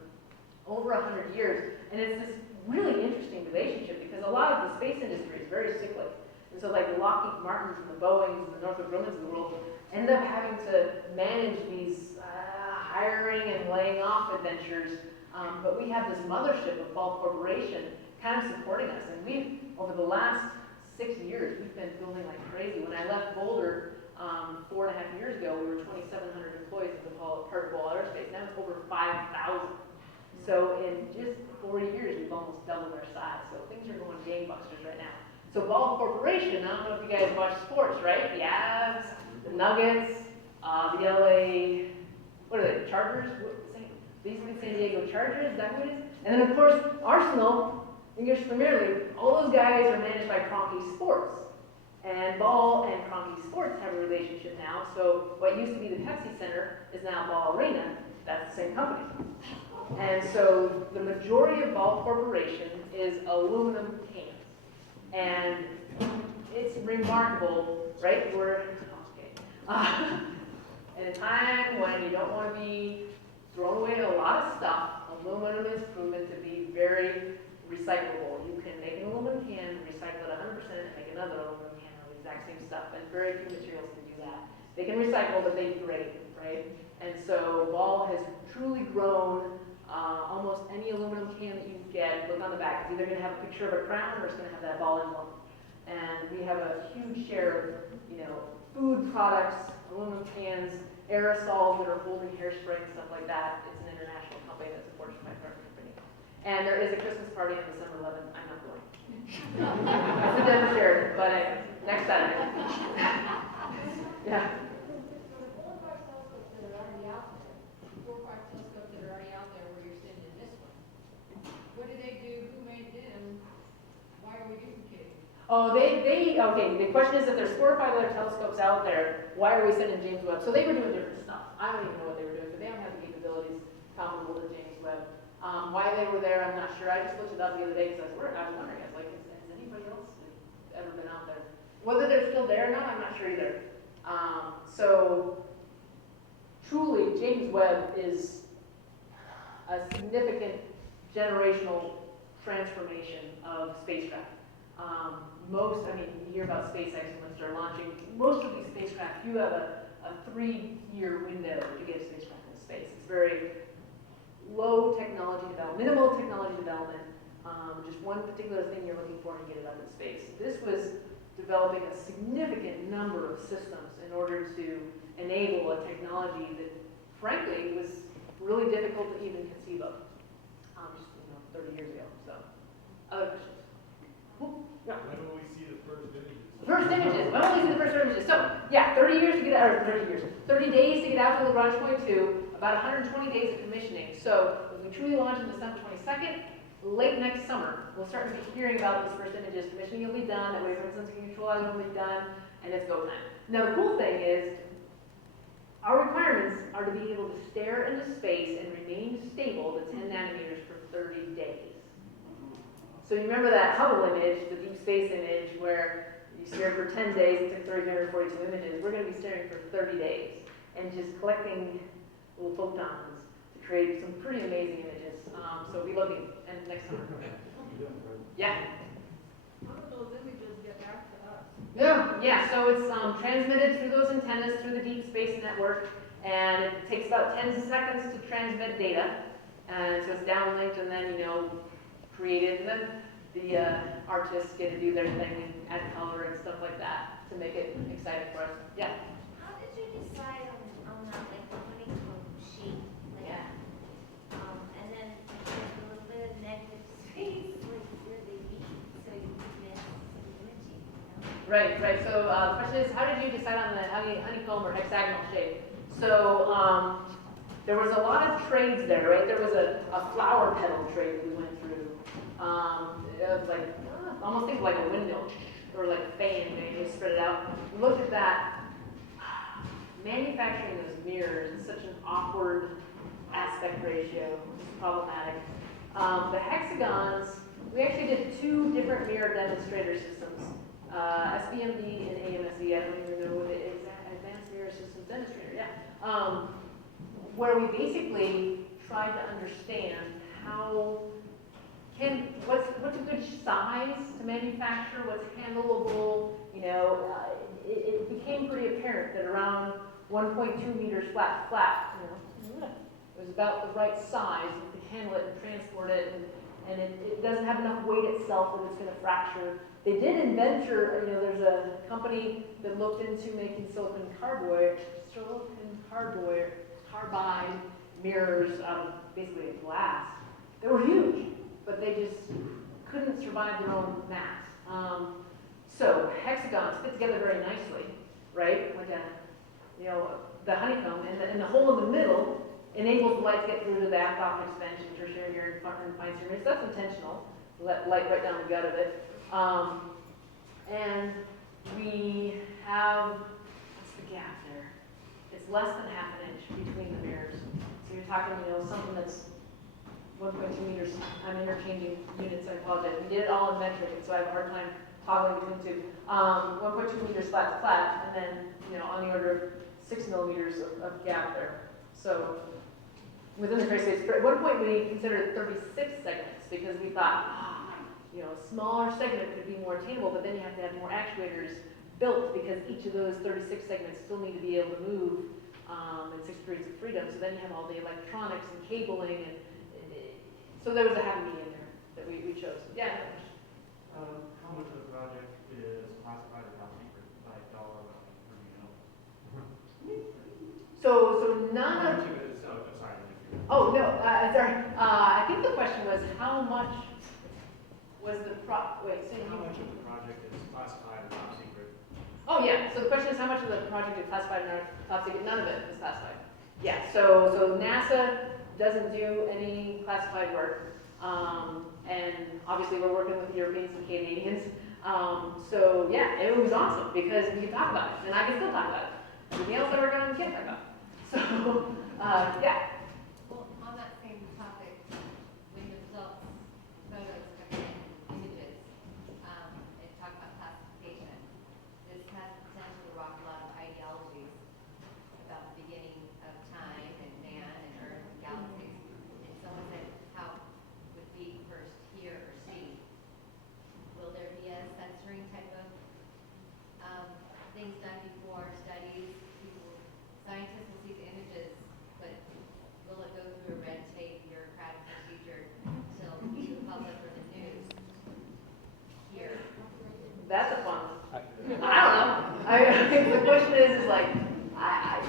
over 100 years, and it's this really interesting relationship because a lot of the space industry is very cyclic. And so like the Lockheed Martins and the Boeings and the Northrop Grumman's of the world end up having to manage these hiring and laying off adventures. But we have this mothership of Ball Corporation kind of supporting us. And we've, over the last 6 years, we've been building like crazy. When I left Boulder 4.5 years ago, we were 2,700 employees at the part of Ball Aerospace. Now it's over 5,000. So in just 40 years, we've almost doubled our size. So things are going gangbusters right now. So Ball Corporation, I don't know if you guys watch sports, right? The Avs, the Nuggets, the LA, what are they, Chargers? Basically San Diego Chargers, is that who it is? And then of course, Arsenal, English Premier League, all those guys are managed by Kroenke Sports. And Ball and Kroenke Sports have a relationship now. So what used to be the Pepsi Center is now Ball Arena. That's the same company. And so the majority of Ball Corporation is aluminum cans. And it's remarkable, right? We're, at a time when you don't want to be throwing away a lot of stuff, aluminum is proven to be very recyclable. You can make an aluminum can, recycle it 100%, and make another aluminum can of the exact same stuff. And very few materials can do that. They can recycle, but they degrade, right? And so Ball has truly grown. Almost any aluminum can that you get, look on the back, it's either going to have a picture of a crown or it's going to have that Ball emblem. And we have a huge share of, food products, aluminum cans, aerosols that are holding hairspray and stuff like that. It's an international company that's a Fortune 500 company. And there is a Christmas party on December 11th. I'm not going. I said that to Sheridan, but next Saturday. Yeah. Oh, okay, the question is if there's 4 or 5 other telescopes out there, why are we sending James Webb? So they were doing different stuff. I don't even know what they were doing, but they don't have the capabilities comparable to James Webb. Why they were there, I'm not sure. I just looked it up the other day because I was wondering, I was like, has anybody else ever been out there? Whether they're still there or not, I'm not sure either. So truly, James Webb is a significant generational transformation of spacecraft. You hear about SpaceX and when they're launching, most of these spacecraft, you have a 3-year window to get a spacecraft into space. It's very low technology development, minimal technology development, just one particular thing you're looking for and get it up in space. This was developing a significant number of systems in order to enable a technology that, frankly, was really difficult to even conceive of, 30 years ago. So, other questions? Yeah. When will we see the first images? First images. When will we see the first images? So, yeah, 30 years to get out, or 30 days to get out to Lagrange point 2, about 120 days of commissioning. So, if we truly launch on December 22nd, late next summer, we'll start to be hearing about those first images. Commissioning will be done, that wavelength sensing control will be done, and it's go time. Now, the cool thing is, our requirements are to be able to stare into space and remain stable to 10 nanometers for 30 days. So you remember that Hubble image, the deep space image, where you stared for 10 days and took 342 images. We're going to be staring for 30 days and just collecting little photons to create some pretty amazing images. So we love you. And next summer. Yeah. How do those images get back to us? Yeah. So it's transmitted through those antennas through the deep space network, and it takes about 10 seconds to transmit data. And so it's downlinked and then, created. And then the artists get to do their thing and add color and stuff like that to make it exciting for us. Yeah. How did you decide on that, like the honeycomb shape? Like, and then there's a little bit of negative space, like where they meet, so you miss some imaging, Right. So the question is, how did you decide on the honeycomb or hexagonal shape? So there was a lot of trades there, right? There was a flower petal trade we went through. It was like, almost think like a window or like a fan, you spread it out. We looked at that. Manufacturing those mirrors is such an awkward aspect ratio. It's problematic. The hexagons, we actually did 2 different mirror demonstrator systems. SBMD and AMSE, I don't even know what it is. Advanced Mirror Systems Demonstrator, yeah. Where we basically tried to understand what's a good size to manufacture, what's handleable. It became pretty apparent that around 1.2 meters flat, it was about the right size to handle it and transport it, and it doesn't have enough weight itself that it's going to fracture. They did inventor, there's a company that looked into making silicon carbide mirrors out of basically glass. They were huge, but they just couldn't survive their own mass. So hexagons fit together very nicely, right? Like the honeycomb, and the hole in the middle enables the light to get through to the aft expansion, tertiary and fine series. That's intentional. Let light right down the gut of it. And we have, what's the gap there? It's less than ½ an inch between the mirrors. So you're talking, something that's 1.2 meters. I'm interchanging units, I apologize. We did it all in metric, and so I have a hard time toggling between two. 1.2 meters flat to flat, and then, on the order of 6 millimeters of gap there. So within the trace space, at one point we considered 36 segments because we thought, a smaller segment could be more attainable, but then you have to have more actuators built because each of those 36 segments still need to be able to move in 6 degrees of freedom. So then you have all the electronics and cabling, and so there was a happy medium there that we chose. Yeah. How much of the project is classified as top secret by dollar amount per So none How of. much of it is, sorry. Oh no, sorry. I think the question was how much was the How much of the project is classified as top secret? Oh yeah. So the question is how much of the project is classified in our top secret? None of it is classified. Yeah. So NASA doesn't do any classified work, and obviously we're working with Europeans and Canadians. So yeah, it was awesome because we could talk about it, and I can still talk about it. Everything else I work on, we can't talk about. So yeah. Well, on that same topic, when the results, photos come in, images, and talk about classification, this has the potential to rock a lot of ideologies about the beginning of time and man and Earth and galaxies. And someone said, how would we first hear or see? Will there be a censoring type of things done before studies? Scientists will see the images, but will it go through a red tape bureaucratic procedure till the public or the news hear? That's a fun one. I don't know. I think the question is like, I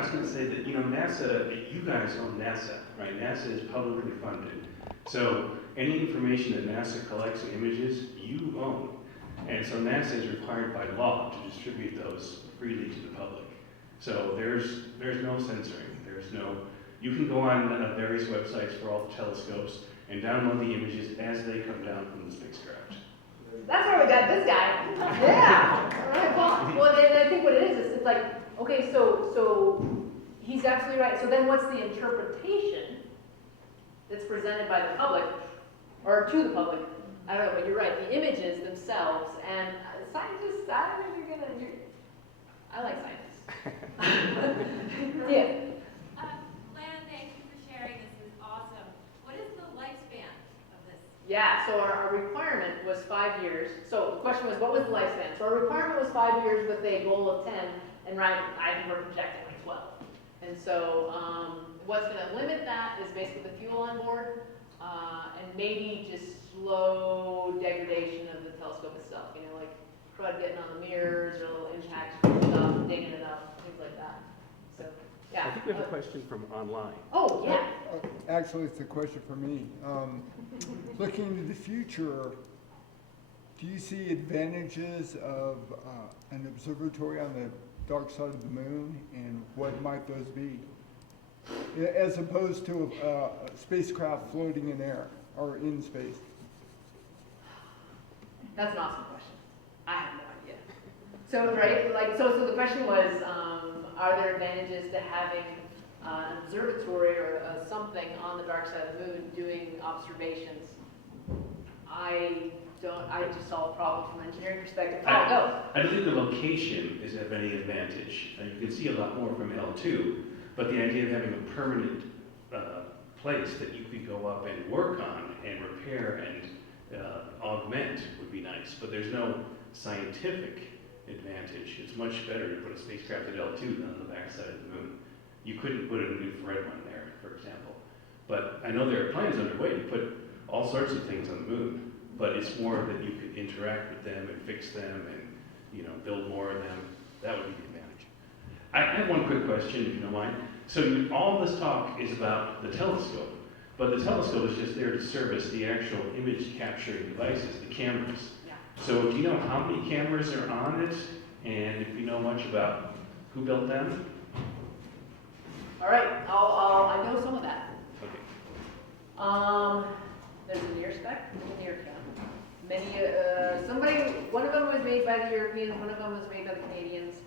was going to say that, NASA, you guys own NASA, right? NASA is publicly funded. So any information that NASA collects and images, you own. And so NASA is required by law to distribute those freely to the public. So there's no censoring. You can go on various websites for all the telescopes and download the images as they come down from the spacecraft. that's where we got this guy. Yeah. All right. Well, then I think what it is it's like, okay, so he's absolutely right. So then what's the interpretation that's presented by the public, or to the public, I don't know, but you're right, the images themselves, and scientists, I don't think I like scientists. Yeah. Lana, thank you for sharing. This is awesome. What is the lifespan of this? Yeah, so our requirement was 5 years. So the question was, what was the lifespan? So our requirement was 5 years with a goal of 10, and right, I think we're projecting like 12. And so what's going to limit that is basically the fuel on board, and maybe just slow degradation of the telescope itself. You know, like crud getting on the mirrors or little impacts from stuff, digging it up, things like that. So, yeah. I think we have a question from online. Oh, yeah. Actually, it's a question for me. Looking into the future, do you see advantages of an observatory on the dark side of the moon, and what might those be? As opposed to a spacecraft floating in air or in space. That's an awesome question. I have no idea. So, right, like, so the question was, are there advantages to having an observatory or something on the dark side of the moon doing observations? I just solve problems from an engineering perspective. Go. I don't think the location is of any advantage. You can see a lot more from L2, but the idea of having a permanent place that you could go up and work on and repair and augment would be nice, but there's no scientific advantage. It's much better to put a spacecraft at L2 than on the backside of the moon. You couldn't put an infrared one there, for example. But I know there are plans underway to put all sorts of things on the moon, but it's more that you could interact with them and fix them and, you know, build more of them. That would be the advantage. I have one quick question, if you don't mind. So all this talk is about the telescope, but the telescope is just there to service the actual image capturing devices, the cameras. Yeah. So do you know how many cameras are on it, and if you know much about who built them? All right, I know some of that. Okay. There's a near spec, there's a near cam. One of them was made by the Europeans, one of them was made by the Canadians.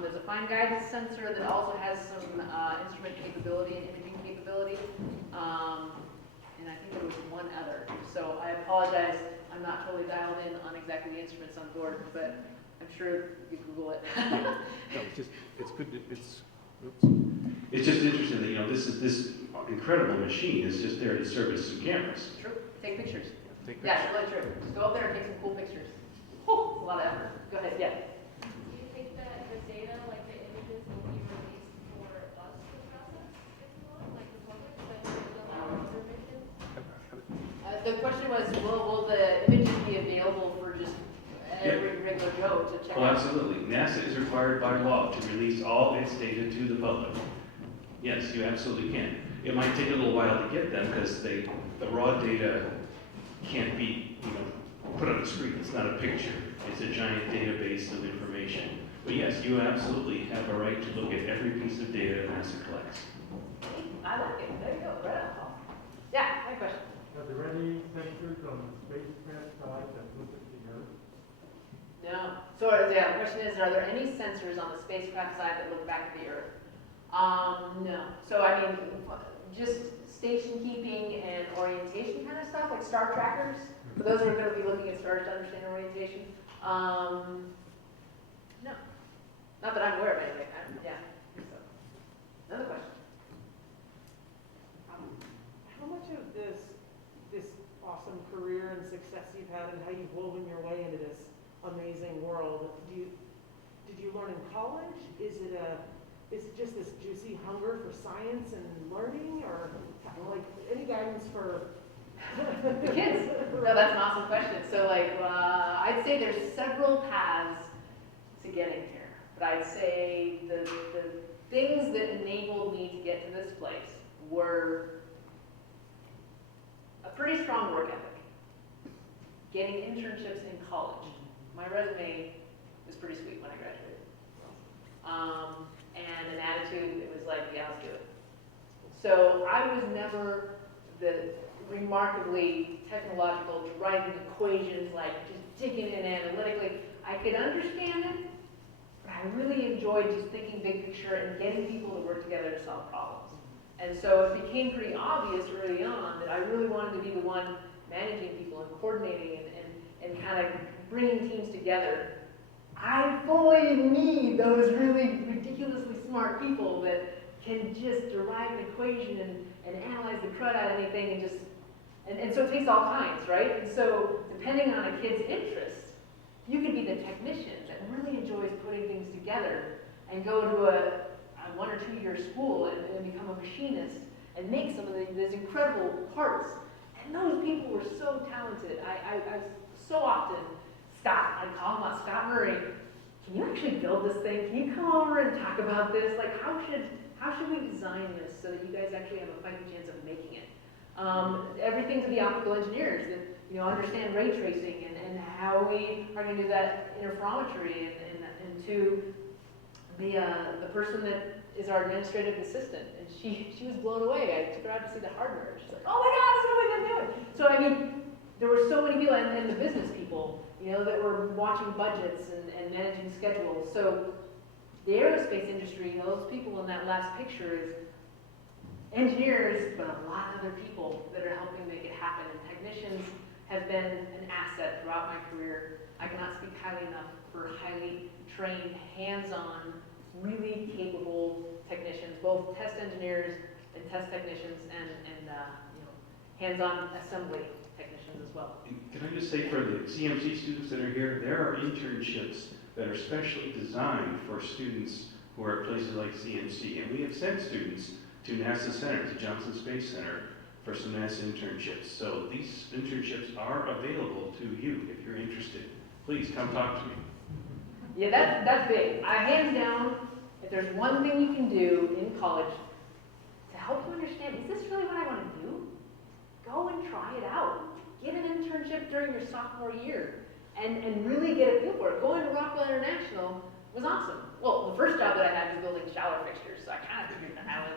There's a fine guidance sensor that also has some instrument capability and imaging capability. And I think there was one other. So I apologize, I'm not totally dialed in on exactly the instruments on board, but I'm sure you can Google it. No, it's good. It's just interesting that, you know, this incredible machine is just there to service some cameras. True. Take pictures. Take Yeah, pictures. it's really true. Just go up there and take some cool pictures. Whew, it's a lot of effort. Go ahead, yeah. Do you think that the data, like the images, will be released for us to process, if you want, like the public, that will allow observation? The question was, will the images be available for just every regular Joe to check Oh, out? absolutely. NASA is required by law to release all its data to the public. Yes, you absolutely can. It might take a little while to get them because the raw data can't be, you know, put on a screen. It's not a picture. It's a giant database of information. But yes, you absolutely have a right to look at every piece of data NASA collects. I like it. There you go. Right on. Yeah, my question. Are there any sensors on the spacecraft side that look at the Earth? No. So yeah, the question is, are there any sensors on the spacecraft side that look back at the Earth? No. So I mean, just station keeping and orientation kind of stuff, like star trackers. For those who are going to be looking at stars to understand orientation. No. Not that I'm aware of anything. Yeah. So. Another question. How much of this awesome career and success you've had and how you've woven your way into this amazing world, did you learn in college? Is it just this juicy hunger for science and learning, or like any guidance for The kids. No, that's an awesome question. So like, I'd say there's several paths to getting here, but I'd say the things that enabled me to get to this place were a pretty strong work ethic, getting internships in college. My resume was pretty sweet when I graduated. And an attitude that was like, yeah, let's do it. So I was never the remarkably technological, writing equations, like just digging in analytically. I could understand it, but I really enjoyed just thinking big picture and getting people to work together to solve problems. And so it became pretty obvious early on that I really wanted to be the one managing people and coordinating and kind of bringing teams together. I fully need those really ridiculously smart people that can just derive an equation and analyze the crud out of anything and just, and so it takes all kinds, right? And so depending on a kid's interest, you could be the technician that really enjoys putting things together and go to a 1 or 2 year school and become a machinist and make some of these incredible parts. And those people were so talented. I so often, Scott, I call him out, Scott Murray, can you actually build this thing? Can you come over and talk about this? Like, how should we design this so that you guys actually have a fighting chance of making it? Everything to the optical engineers that, you know, understand ray tracing and how we are going to do that interferometry and to the person that is our administrative assistant, and she was blown away. I took her out to see the hardware. She's like, oh my God, this is what we've been doing. So I mean, there were so many people, and the business people, you know, that were watching budgets and managing schedules. So the aerospace industry, those people in that last picture is engineers, but a lot of other people that are helping make it happen. And technicians have been an asset throughout my career. I cannot speak highly enough for highly trained, hands-on, really capable technicians, both test engineers and test technicians and you know, hands-on assembly technicians as well. Can I just say for the CMC students that are here, there are internships that are specially designed for students who are at places like CMC. And we have sent students to NASA Center, to Johnson Space Center, for some NASA internships. So these internships are available to you if you're interested. Please come talk to me. Yeah, that's big. Hands down, if there's one thing you can do in college to help you understand, is this really what I want to do? Go and try it out. Get an internship during your sophomore year and really get a feel for it. Going to Rockwell International was awesome. Well, the first job that I had was building shower fixtures, so I kind of figured that out.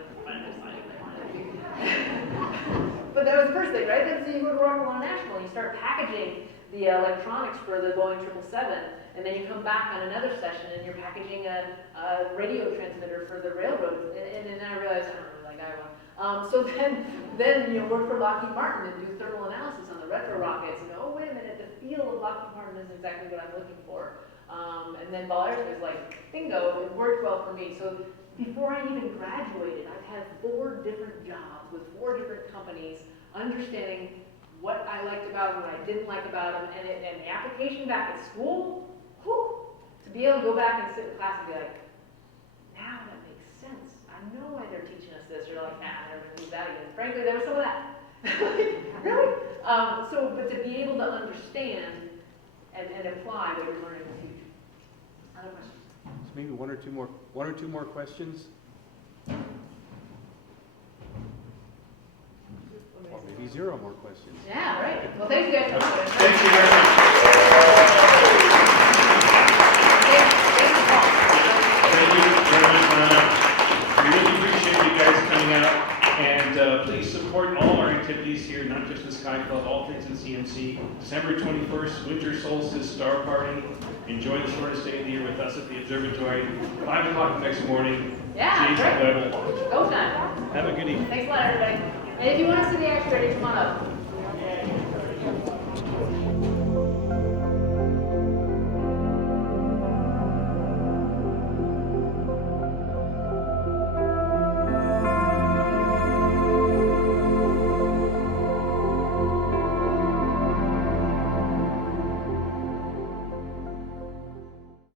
But that was the first thing, right? Then so you go to Rockwell International and you start packaging the electronics for the Boeing 777, and then you come back on another session and you're packaging a radio transmitter for the railroad. And then I realized, I don't really like Iowa. So then you know, work for Lockheed Martin and do thermal analysis on the retro rockets. And oh, wait a minute, the feel of Lockheed Martin isn't exactly what I'm looking for. And then Ball Aerospace was like, bingo, it worked well for me. So before I even graduated, I've had 4 different jobs with 4 different companies, understanding what I liked about them, what I didn't like about them, and the application back at school, whew, to be able to go back and sit in class and be like, now that makes sense. I know why they're teaching us this. You're like, nah, I'm never gonna do that again. Frankly, there was some of that. Really? But to be able to understand and apply what you're learning in the future. Other questions? So maybe one or two more questions? Or maybe 0 more questions. Yeah, right. Well, thank you guys for coming. Thank you very much. Thank you very much, Lana. We really appreciate you guys coming out. And please support all our activities here, not just the Sky Club, all things in CMC. December 21st, Winter Solstice Star Party. Enjoy the shortest day of the year with us at the observatory. 5 o'clock the next morning. Yeah, Jason great. Webb. Go time. Have a good evening. Thanks a lot, everybody. And if you want to see the Actuator, come on up.